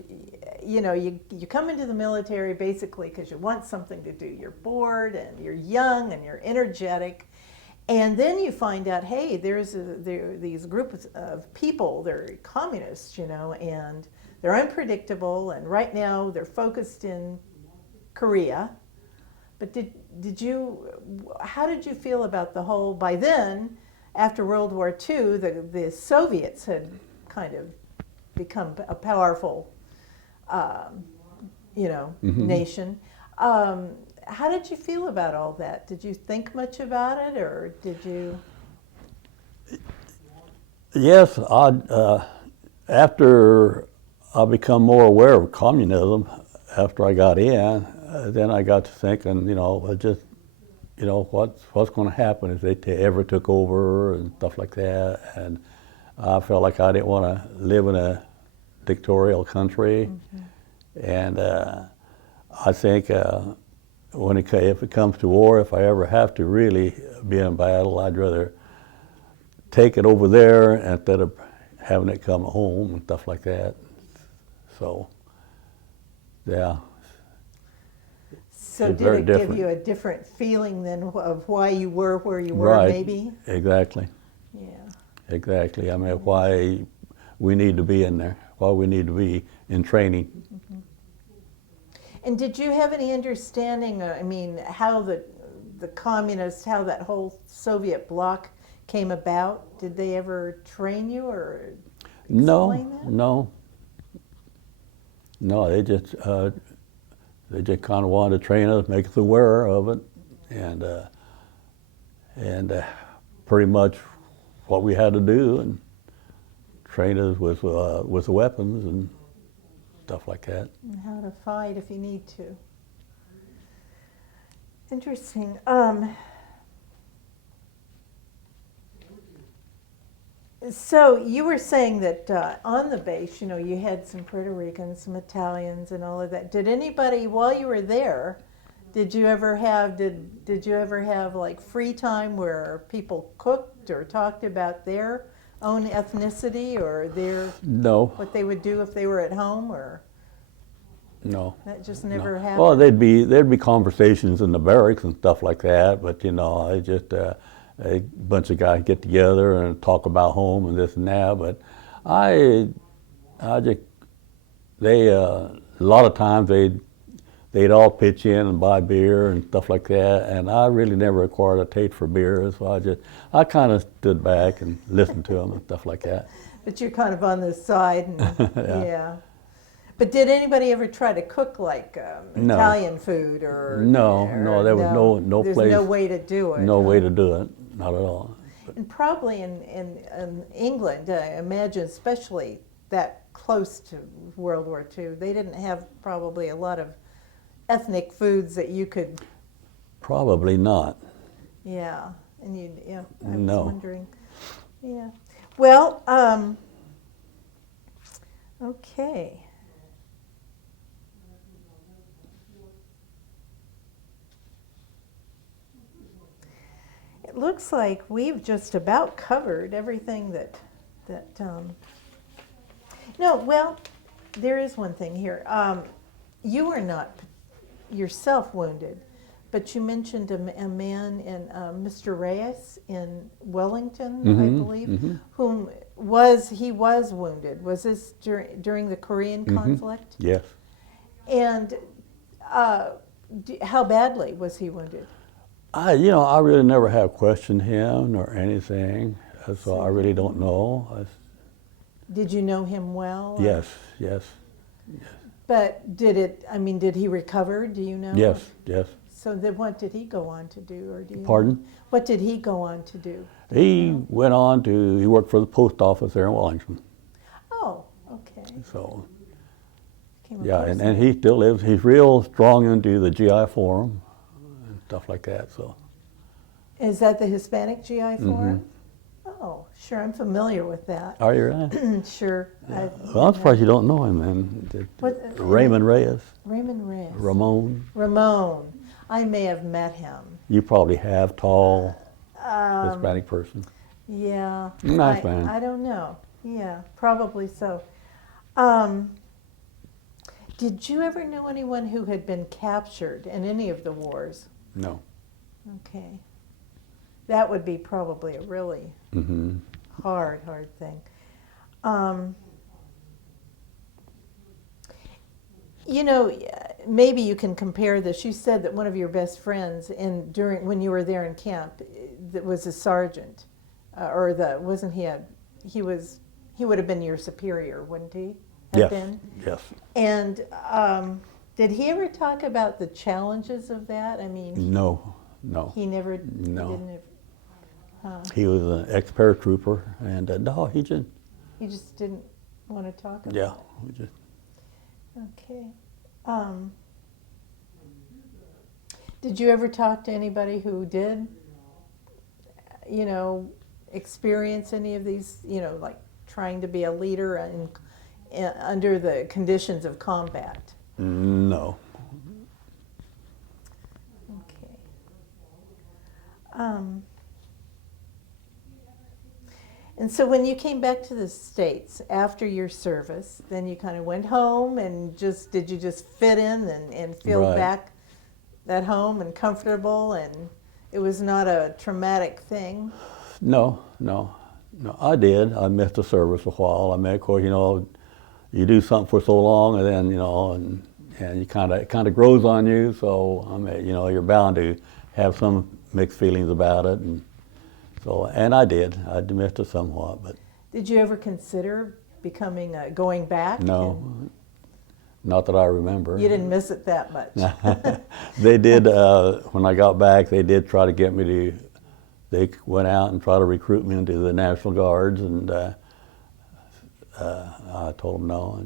you come into the military basically because you want something to do. You're bored and you're young and you're energetic. And then you find out, hey, there these groups of people, they're communists, and they're unpredictable. And right now they're focused in Korea. But how did you feel about the whole, by then, after World War II, the Soviets had kind of become a powerful, nation. How did you feel about all that? Did you think much about it, or did you? Yes, after I become more aware of communism, after I got in, then I got to thinking, what's going to happen if they ever took over and stuff like that. And I felt like I didn't want to live in a dictatorial country. Mm-hmm. And I think if it comes to war, if I ever have to really be in battle, I'd rather take it over there instead of having it come home and stuff like that. So, yeah. So did it give you a different feeling then of why you were where you were, maybe? Exactly. Yeah. Exactly. I mean, why we need to be in there, why we need to be in training. Mm-hmm. And did you have any understanding, how the communists, how that whole Soviet bloc came about? Did they ever train you or explain that? No, they just kind of wanted to train us, make us aware of it, and pretty much what we had to do, and train us with weapons and stuff like that. And how to fight if you need to. Interesting. So you were saying that on the base, you had some Puerto Ricans, some Italians, and all of that. Did anybody, while you were there, did you ever have like free time where people cooked or talked about their own ethnicity or what they would do if they were at home, or? No. That just never happened? Well, there'd be conversations in the barracks and stuff like that, but I just a bunch of guys get together and talk about home and this and that. But a lot of times they'd all pitch in and buy beer and stuff like that, and I really never acquired a taste for beer, so I kind of stood back and listened to them and stuff like that. But you're kind of on the side, and yeah. But did anybody ever try to cook like No. Italian food or? No, there was no There's place. no way to do it. No way to do it, not at all. And probably in England, I imagine, especially that close to World War II, they didn't have probably a lot of ethnic foods that you could. Probably not. Yeah, and I was No. wondering. Yeah. Well, okay. It looks like we've just about covered everything that no, well, there is one thing here. you were not yourself wounded, but you mentioned a man in Mr. Reyes in Wellington, I believe, whom he was wounded. Was this during the Korean conflict? Yes. And how badly was he wounded? I really never have questioned him or anything, so I really don't know. Did you know him well? Or? Yes, yes, But did he recover? Do you know? yes, yes. So then what did he go on to do? Or do you Pardon? know? What did he go on to do? He went on he worked for the post office there in Wellington. Oh, okay. So, Came yeah, across and him. he still lives. He's real strong into the GI Forum and stuff like that, so. Is that the Hispanic GI Forum? Oh, sure, I'm familiar with that. Are you right? Sure. Yeah. Well, I'm surprised you don't know him then. Raymond Reyes. Raymond Reyes. Ramon. I may have met him. You probably have, tall Hispanic person. Yeah. Nice man. I don't know. Yeah, probably so. Did you ever know anyone who had been captured in any of the wars? No. Okay. That would be probably a really Mm-hmm. hard thing. Maybe you can compare this. You said that one of your best friends when you were there in camp, that was a sergeant, he would have been your superior, wouldn't he? Have Yes. been? Yes. And did he ever talk about the challenges of that? I mean, No. he never. No. He didn't have, He was an ex-paratrooper, and no, he just. he just didn't want to talk about Yeah. it. We just. Okay. Did you ever talk to anybody who did, experience any of these, like trying to be a leader under the conditions of combat? No. Okay. And so when you came back to the States after your service, then you kind of went home and did you just fit in and feel Right. back at home and comfortable, and it was not a traumatic thing? No. I did. I missed the service a while. I mean, of course, you do something for so long, and then and you kind of grows on you. So I mean, you're bound to have some mixed feelings about it, and I did. I missed it somewhat, but Did you ever consider going back? no, not that I remember. You didn't miss it that much. They did, when I got back, they did try to get me they went out and tried to recruit me into the National Guards, and I told them no.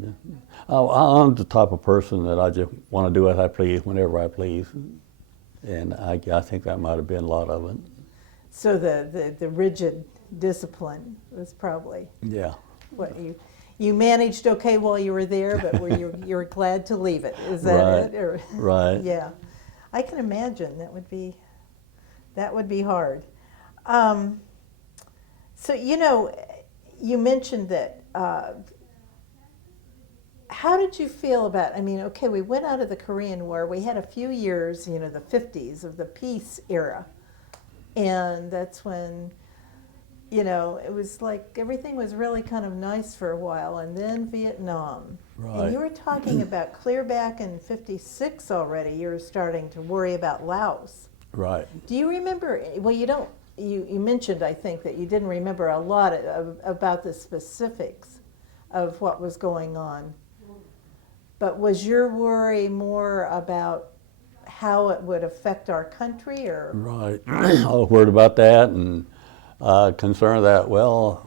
I'm the type of person that I just want to do as I please, whenever I please. And I think that might have been a lot of it. So the rigid discipline was probably Yeah. what you managed okay while you were there, but you were glad to leave it. Is that Right. it? Or, Right. yeah, I can imagine that would be hard. So you mentioned that. How did you feel about? I mean, okay, we went out of the Korean War. We had a few years, the 50s of the peace era, and that's when. It was like everything was really kind of nice for a while, and then Vietnam. Right. And you were talking about clear back in '56 already. You were starting to worry about Laos. Right. Do you remember? Well, you don't. You mentioned, I think, that you didn't remember a lot about the specifics of what was going on. But was your worry more about how it would affect our country, or? Right. I was worried about that, and concerned that, well,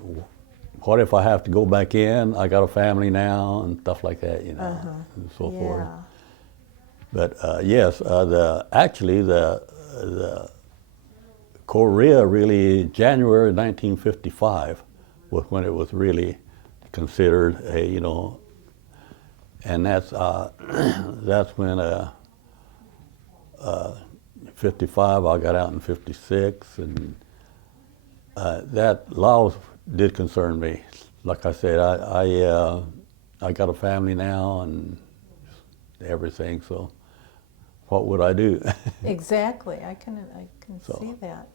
what if I have to go back in? I got a family now, and stuff like that, and so forth. Yeah. But yes, actually the Korea really, January 1955 was when it was really considered and that's when 55, I got out in 56, and that Laos did concern me. Like I said, I got a family now, and everything. So what would I do? Exactly. I can So. see that.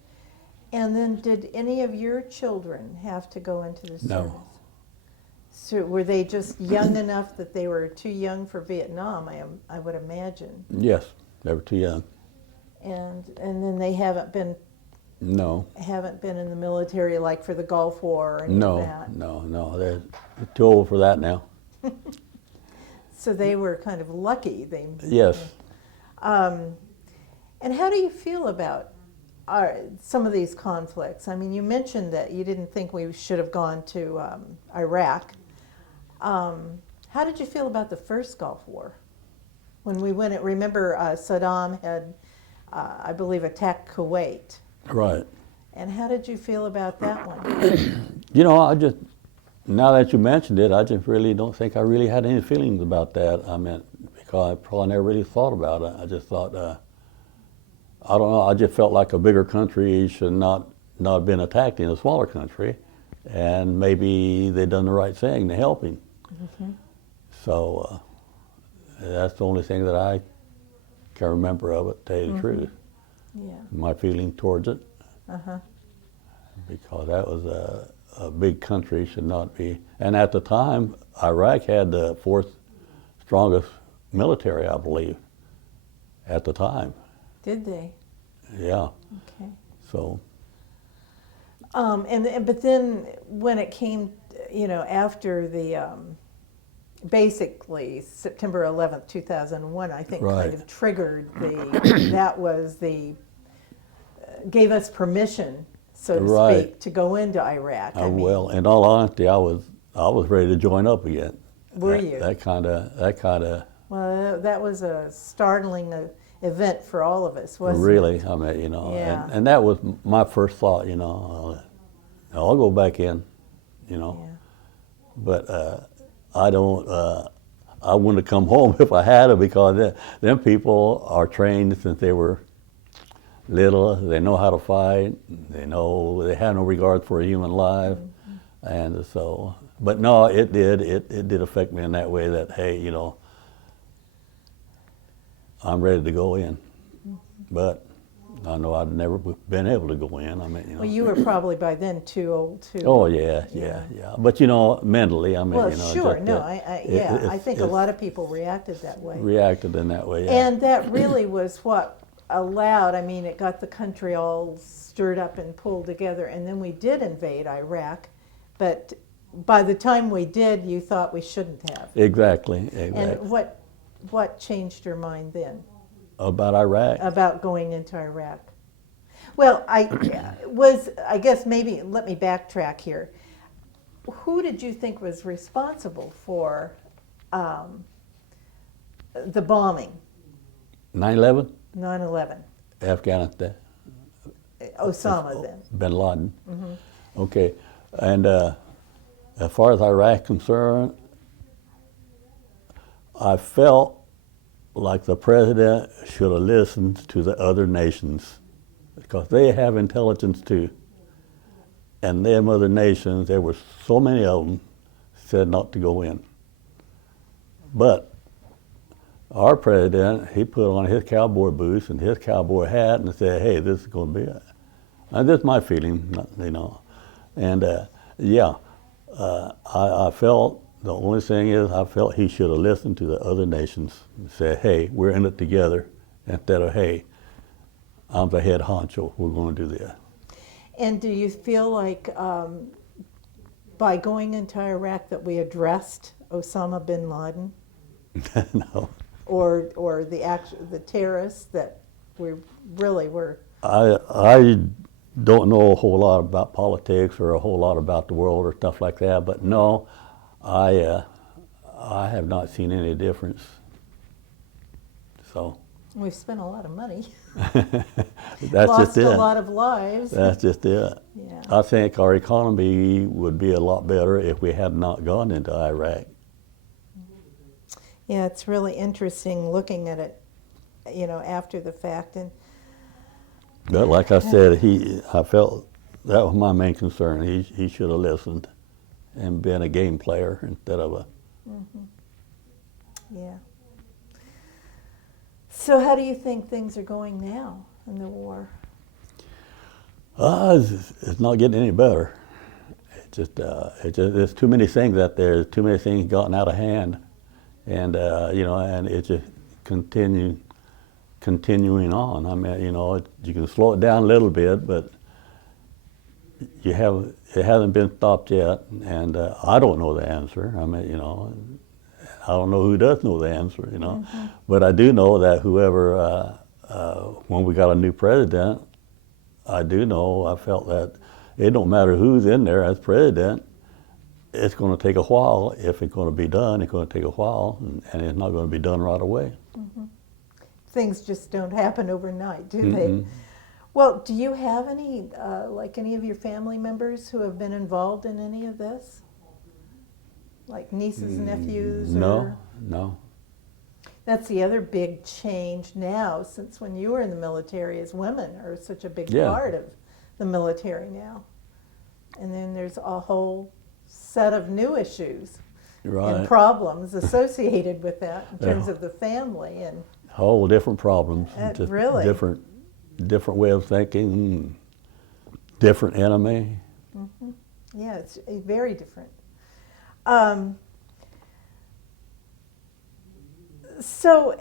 And then, did any of your children have to go into the service? No. So were they just young enough that they were too young for Vietnam? I would imagine. Yes, they were too young. And then they haven't been No. in the military, like for the Gulf War or any of that. No. They're too old for that now. So they were kind of lucky. Yes. And how do you feel about some of these conflicts? I mean, you mentioned that you didn't think we should have gone to Iraq. How did you feel about the first Gulf War? When we went, remember Saddam had, I believe, attacked Kuwait. Right. And how did you feel about that one? You know, now that you mentioned it, I just really don't think I really had any feelings about that. I mean, because I probably never really thought about it. I just thought, I don't know, I just felt like a bigger country should not have been attacked in a smaller country, and maybe they done the right thing to help him. Mm-hmm. So that's the only thing that I can remember of it, to tell you the truth. Yeah. My feeling towards it, Uh-huh. because that was a big country, should not be. And at the time, Iraq had the fourth strongest military, I believe, at the time. Did they? Yeah. Okay. So. But then when it came, after the basically September 11th, 2001, I think Right. kind of triggered gave us permission, so to Right. speak, to go into Iraq. Well, in all honesty, I was ready to join up again. Were you? That kind of. Well, that was a startling event for all of us, wasn't it? Really, I mean, Yeah. and that was my first thought. I'll go back in, Yeah. but I don't. I wouldn't have come home if I had to, because them people are trained since they were little. They know how to fight. They have no regard for a human life, and so. But no, it did affect me in that way. That, hey, I'm ready to go in, but I know I'd never been able to go in. I mean, Well, you were probably by then too old to. Oh yeah. But mentally, I mean, Well, just sure, no, that I think a lot of people reacted that way. reacted in that way. Yeah. And that really was what allowed, it got the country all stirred up and pulled together, and then we did invade Iraq, but by the time we did, you thought we shouldn't have. Exactly. And what changed your mind then About Iraq. about going into Iraq? Well, I guess maybe, let me backtrack here. Who did you think was responsible for the bombing, 9/11, 9/11? Afghanistan. Osama then. Bin Laden. Okay, and as far as Iraq concerned, I felt like the president should have listened to the other nations, because they have intelligence too. And them other nations, there were so many of them, said not to go in. But our president, he put on his cowboy boots and his cowboy hat and said, hey, this is going to be it. And this is my feeling, And I felt, the only thing is, I felt he should have listened to the other nations and said, hey, we're in it together, instead of, hey, I'm the head honcho, we're going to do this. And do you feel like by going into Iraq that we addressed Osama bin Laden? No. Or the terrorists that we really were? I don't know a whole lot about politics or a whole lot about the world or stuff like that, but no, I have not seen any difference. So. We've spent a lot of money. That's Lost just it. a lot of lives. That's just it. Yeah. I think our economy would be a lot better if we had not gone into Iraq. Yeah, it's really interesting looking at it, after the fact. And But like I said, I felt that was my main concern. He should have listened and been a game player instead of a. yeah. So how do you think things are going now in the war? It's not getting any better. There's too many things out there. There's too many things gotten out of hand, and and it's just continuing on. I mean, you can slow it down a little bit, but it hasn't been stopped yet, and I don't know the answer. I mean, I don't know who does know the answer, Mm-hmm. But I do know that whoever, when we got a new president, I felt that it don't matter who's in there as president, it's going to take a while. If it's going to be done, it's going to take a while, and it's not going to be done right away. Mm-hmm. Things just don't happen overnight, do Mm-mm. they? Well, do you have any, like any of your family members who have been involved in any of this? Like nieces, nephews? No, no. That's the other big change now, since when you were in the military, is women are such a big Yeah. part of the military now. And then there's a whole set of new issues and Right. problems associated with that in terms Yeah. of the family. And Whole different problems. Just really? different way of thinking, different enemy. yeah, it's very different. So,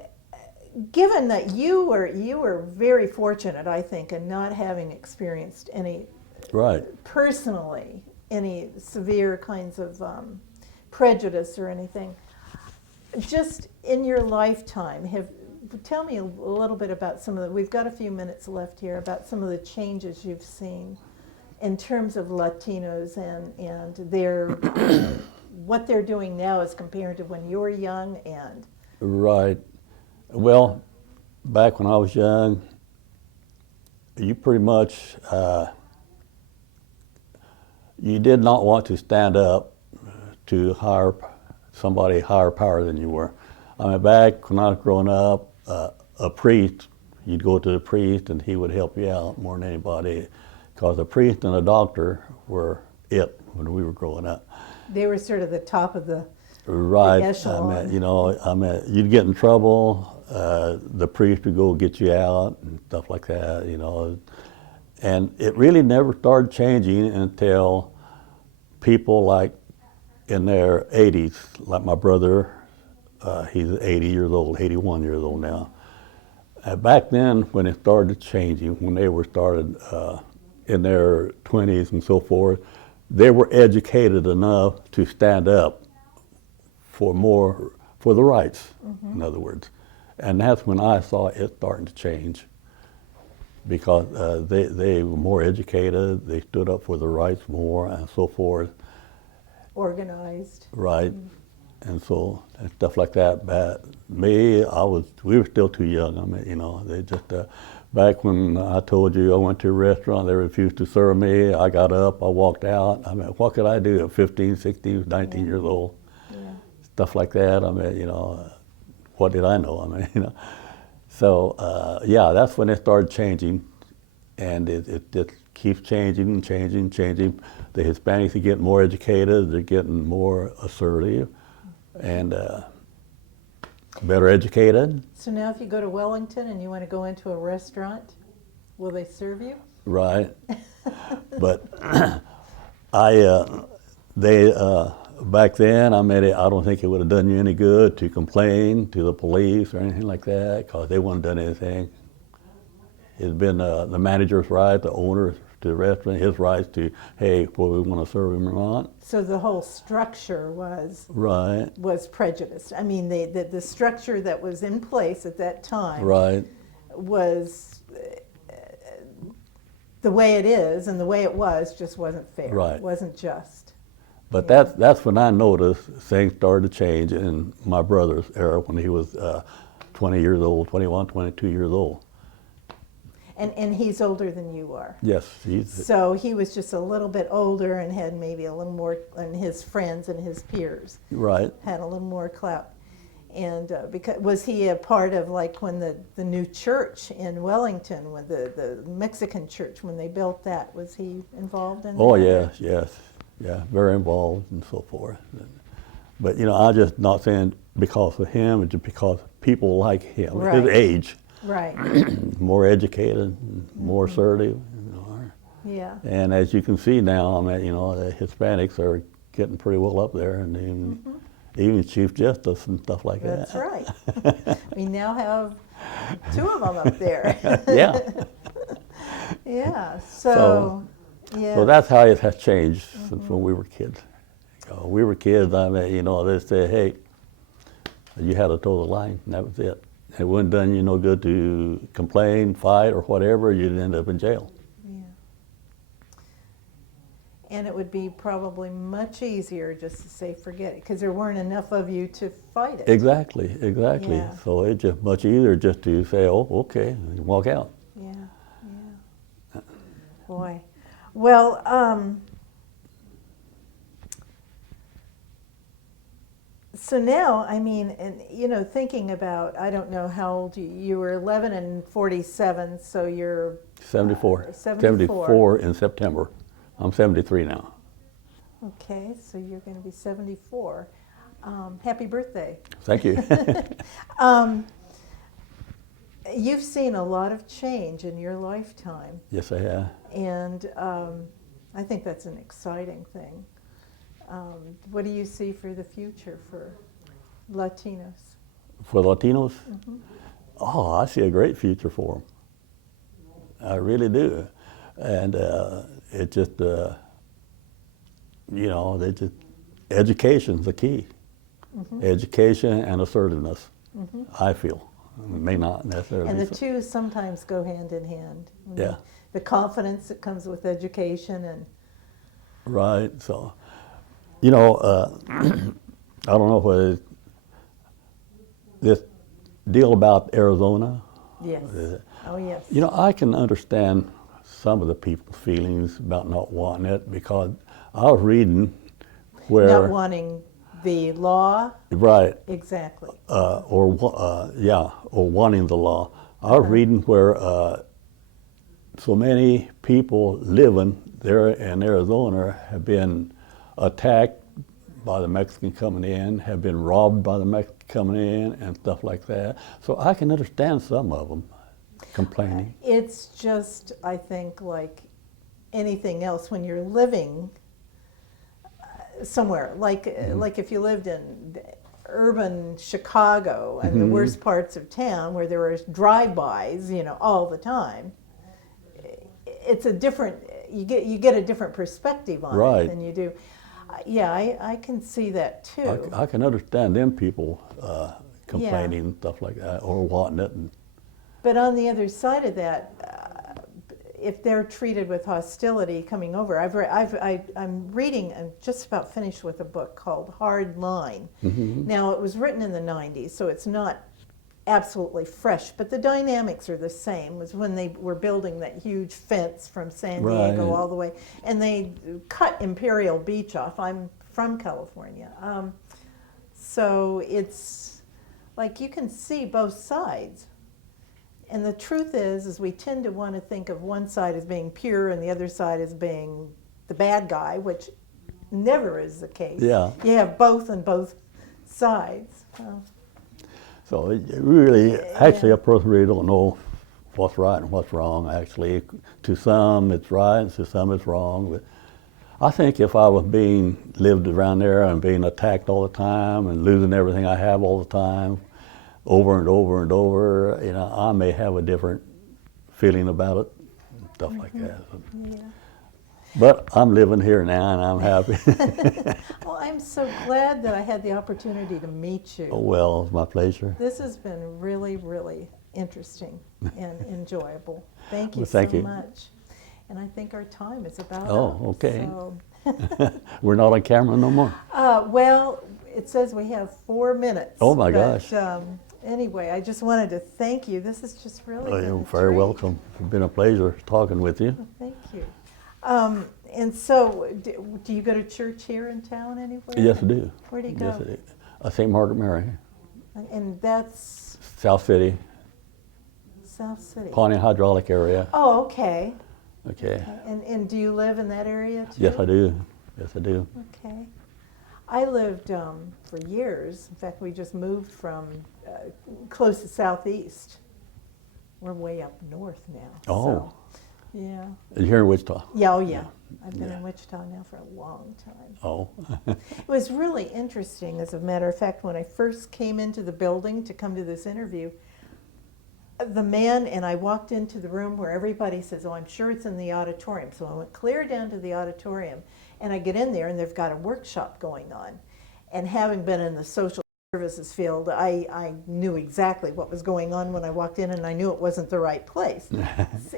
given that you were very fortunate, I think, in not having experienced any Right. personally any severe kinds of prejudice or anything, just in your lifetime, tell me a little bit about some of the. We've got a few minutes left here about some of the changes you've seen in terms of Latinos and their what they're doing now as compared to when you were young and. Right. Well, back when I was young, you pretty much, you did not want to stand up to somebody higher power than you were. I mean, back when I was growing up, a priest, you'd go to the priest and he would help you out more than anybody, because a priest and a doctor were it when we were growing up. They were sort of the top of the Right. echelon. I mean, you'd get in trouble, the priest would go get you out and stuff like that, And it really never started changing until people like in their 80s, like my brother, he's 80 years old, 81 years old now. Back then, when it started changing, when they were started in their 20s and so forth, they were educated enough to stand up for the rights, in other words. And that's when I saw it starting to change, because they were more educated, they stood up for the rights more and so forth. Organized. Right. And so, and stuff like that. But me, we were still too young. I mean, they just, back when I told you I went to a restaurant, they refused to serve me. I got up, I walked out. I mean, what could I do at 15, 16, 19 years old? Yeah. Stuff like that. I mean, what did I know? I mean, So, yeah, that's when it started changing. And it just keeps changing, changing. The Hispanics are getting more educated, they're getting more assertive, and better educated. So now if you go to Wellington and you want to go into a restaurant, will they serve you? Right. But back then, I don't think it would have done you any good to complain to the police or anything like that, because they wouldn't have done anything. It's been the manager's right, the owner to the restaurant, his rights to, hey, well, we want to serve him or not. So the whole structure was Right. prejudiced. I mean, the structure that was in place at that time Right. was the way it is, and the way it was just wasn't fair. Right. It wasn't just. But Yeah. that's when I noticed things started to change in my brother's era, when he was 20 years old, 21, 22 years old. And he's older than you are. Yes, he's So he was just a little bit older and had maybe a little more, and his friends and his peers right. had a little more clout. And was he a part of, like, when the new church in Wellington, when the Mexican church, when they built that, was he involved in Oh, that? yes, yeah, very involved and so forth. But I'm just not saying because of him, it's just because people like him, Right. his age, Right. more educated, more assertive. Yeah. And as you can see now, I mean, the Hispanics are getting pretty well up there, and even Chief Justice and stuff like That's that. right. We now have two of them up there. Yeah. Yeah. So Yeah. So that's how it has changed since when we were kids. We were kids, I mean, they said, hey, you had to toe the line, and that was it. It wouldn't done you no good to complain, fight, or whatever, you'd end up in jail. Yeah. And it would be probably much easier just to say forget it, because there weren't enough of you to fight it. Exactly. Yeah. So it's just much easier just to say, oh, okay, and walk out. Yeah, yeah. Boy. Well, so now, I mean, and thinking about, I don't know how old you were 11 and 47, so you're 74. 74. 74 in September. I'm 73 now. Okay, so you're going to be 74. Happy birthday. Thank you. You've seen a lot of change in your lifetime, Yes, I have. and I think that's an exciting thing. What do you see for the future for Latinos? For Latinos, oh, I see a great future for them. I really do. And it just, they just, education's the key. Education and assertiveness, I feel. It may not necessarily And the be so. two sometimes go hand in hand. Yeah. The confidence that comes with education and Right, so, I don't know whether this deal about Arizona, yes. Oh yes. I can understand some of the people's feelings about not wanting it, because I was reading where, Not wanting the law. right, Exactly. or wanting the law. I was reading where so many people living there in Arizona have been attacked by the Mexican coming in, have been robbed by the Mexican coming in, and stuff like that. So I can understand some of them complaining. It's just, I think, like anything else, when you're living somewhere, like if you lived in urban Chicago and the worst parts of town where there were drive-bys, all the time, it's a different, you get a different perspective on Right. it than you do. Yeah, I can see that too. I can understand them people complaining and stuff like that, or wanting it. But on the other side of that, if they're treated with hostility coming over, I'm reading, I'm just about finished with a book called Hard Line. Now, it was written in the 90s, so it's not absolutely fresh, but the dynamics are the same. It was when they were building that huge fence from San Diego Right. all the way, and they cut Imperial Beach off. I'm from California. So it's like you can see both sides. And the truth is we tend to want to think of one side as being pure and the other side as being the bad guy, which never is the case. Yeah. You have both on both sides. So actually, a person really don't know what's right and what's wrong. Actually, to some it's right, and to some it's wrong. But I think if I was lived around there and being attacked all the time and losing everything I have all the time, over and over and over, I may have a different feeling about it, and stuff like that. Yeah. But I'm living here now, and I'm happy. Well, I'm so glad that I had the opportunity to meet you. Oh, well, it's my pleasure. This has been really, really interesting and enjoyable. Thank you Well, thank so you. much. And I think our time is about Oh, up. okay. So, We're not on camera no more. well, it says we have 4 minutes. Oh, my but, gosh. Anyway, I just wanted to thank you. This is just really been You're a very treat. welcome. It's been a pleasure talking with you. Thank you. And so, do you go to church here in town anywhere? Yes, I do. Where do you Yes, go? I do. St. Margaret Mary, And that's South City, South City. Pawnee Hydraulic area. Oh, okay. Okay. And do you live in that area too? Yes, I do. Yes, I do. Okay. I lived for years. In fact, we just moved from close to southeast. We're way up north now. Oh. So, yeah. You're here in Wichita? Yeah, oh yeah. I've been Yeah. in Wichita now for a long time. Oh. It was really interesting, as a matter of fact, when I first came into the building to come to this interview, the man and I walked into the room where everybody says, oh, I'm sure it's in the auditorium. So I went clear down to the auditorium, and I get in there, and they've got a workshop going on. And having been in the social services field, I knew exactly what was going on when I walked in, and I knew it wasn't the right place.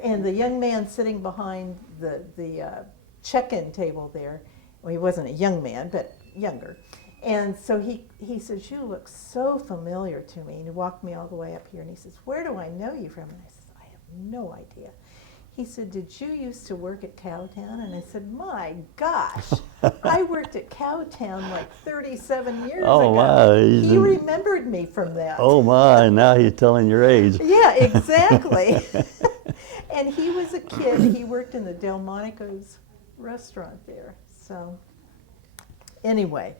And the young man sitting behind the check-in table there, well, he wasn't a young man, but younger. And so he says, you look so familiar to me. And he walked me all the way up here, and he says, where do I know you from? And I said, I have no idea. He said, did you used to work at Cowtown? And I said, my gosh, I worked at Cowtown like 37 years Oh, ago. my. He remembered me from that. Oh my, now he's telling your age. Yeah, exactly. And he was a kid. He worked in the Delmonico's restaurant there. So anyway,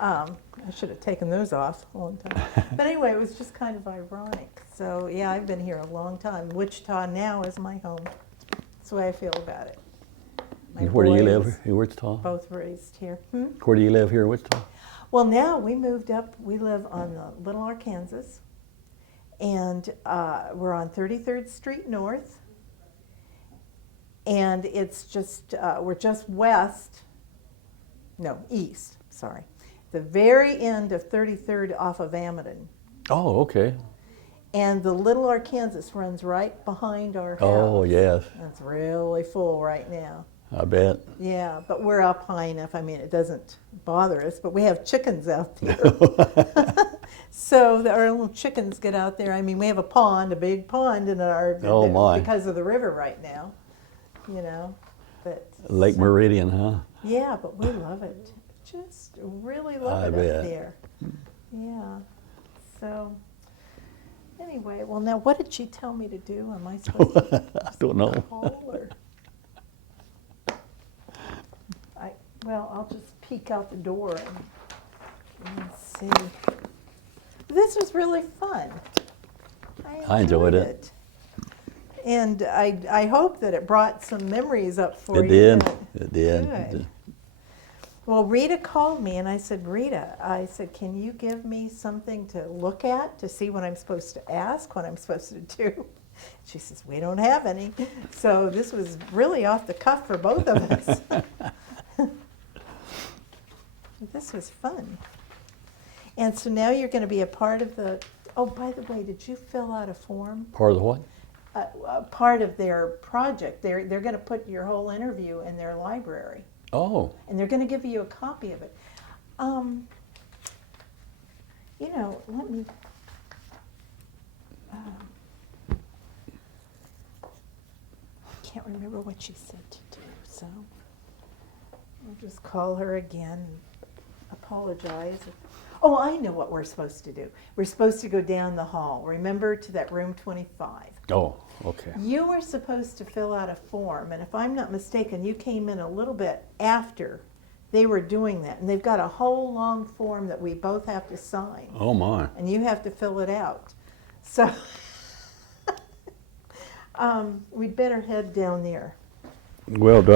I should have taken those off a long time. But anyway, it was just kind of ironic. So yeah, I've been here a long time. Wichita now is my home. That's the way I feel about it. My Where do you live? boys In Wichita? both raised here. Where do you live here in Wichita? Well, now we moved up. We live on Little Arkansas, and we're on 33rd Street North. And it's just, we're just east, sorry. The very end of 33rd off of Amadon. Oh, okay. And the Little Arkansas runs right behind our house. Oh, yes. It's really full right now. I bet. Yeah, but we're up high enough. I mean, it doesn't bother us, but we have chickens out there. So our little chickens get out there. I mean, we have a big pond in our, Oh, my. because of the river right now, you know. But Lake Meridian, huh? yeah, but we love it. Just really love I it bet. up there. Yeah. So anyway, well, now what did she tell me to do? Am I supposed to I don't know. call or? Well, I'll just peek out the door and see. This was really fun. I enjoyed it. And I hope that it brought some memories up for It you. did. that- It did. Good. Well, Rita called me, and I said, Rita, can you give me something to look at to see what I'm supposed to ask, what I'm supposed to do? She says, we don't have any. So this was really off the cuff for both of us. This was fun. And so now you're going to be a part of the, oh, by the way, did you fill out a form? Part of the what? Part of their project. They're going to put your whole interview in their library. Oh, And they're going to give you a copy of it. Let me. Can't remember what she said to do, so I'll just call her again and apologize. Oh, I know what we're supposed to do. We're supposed to go down the hall. Remember, to that room 25. oh, okay. You were supposed to fill out a form, and if I'm not mistaken, you came in a little bit after they were doing that. And they've got a whole long form that we both have to sign, Oh, my. and you have to fill it out. So we'd better head down there. Well, do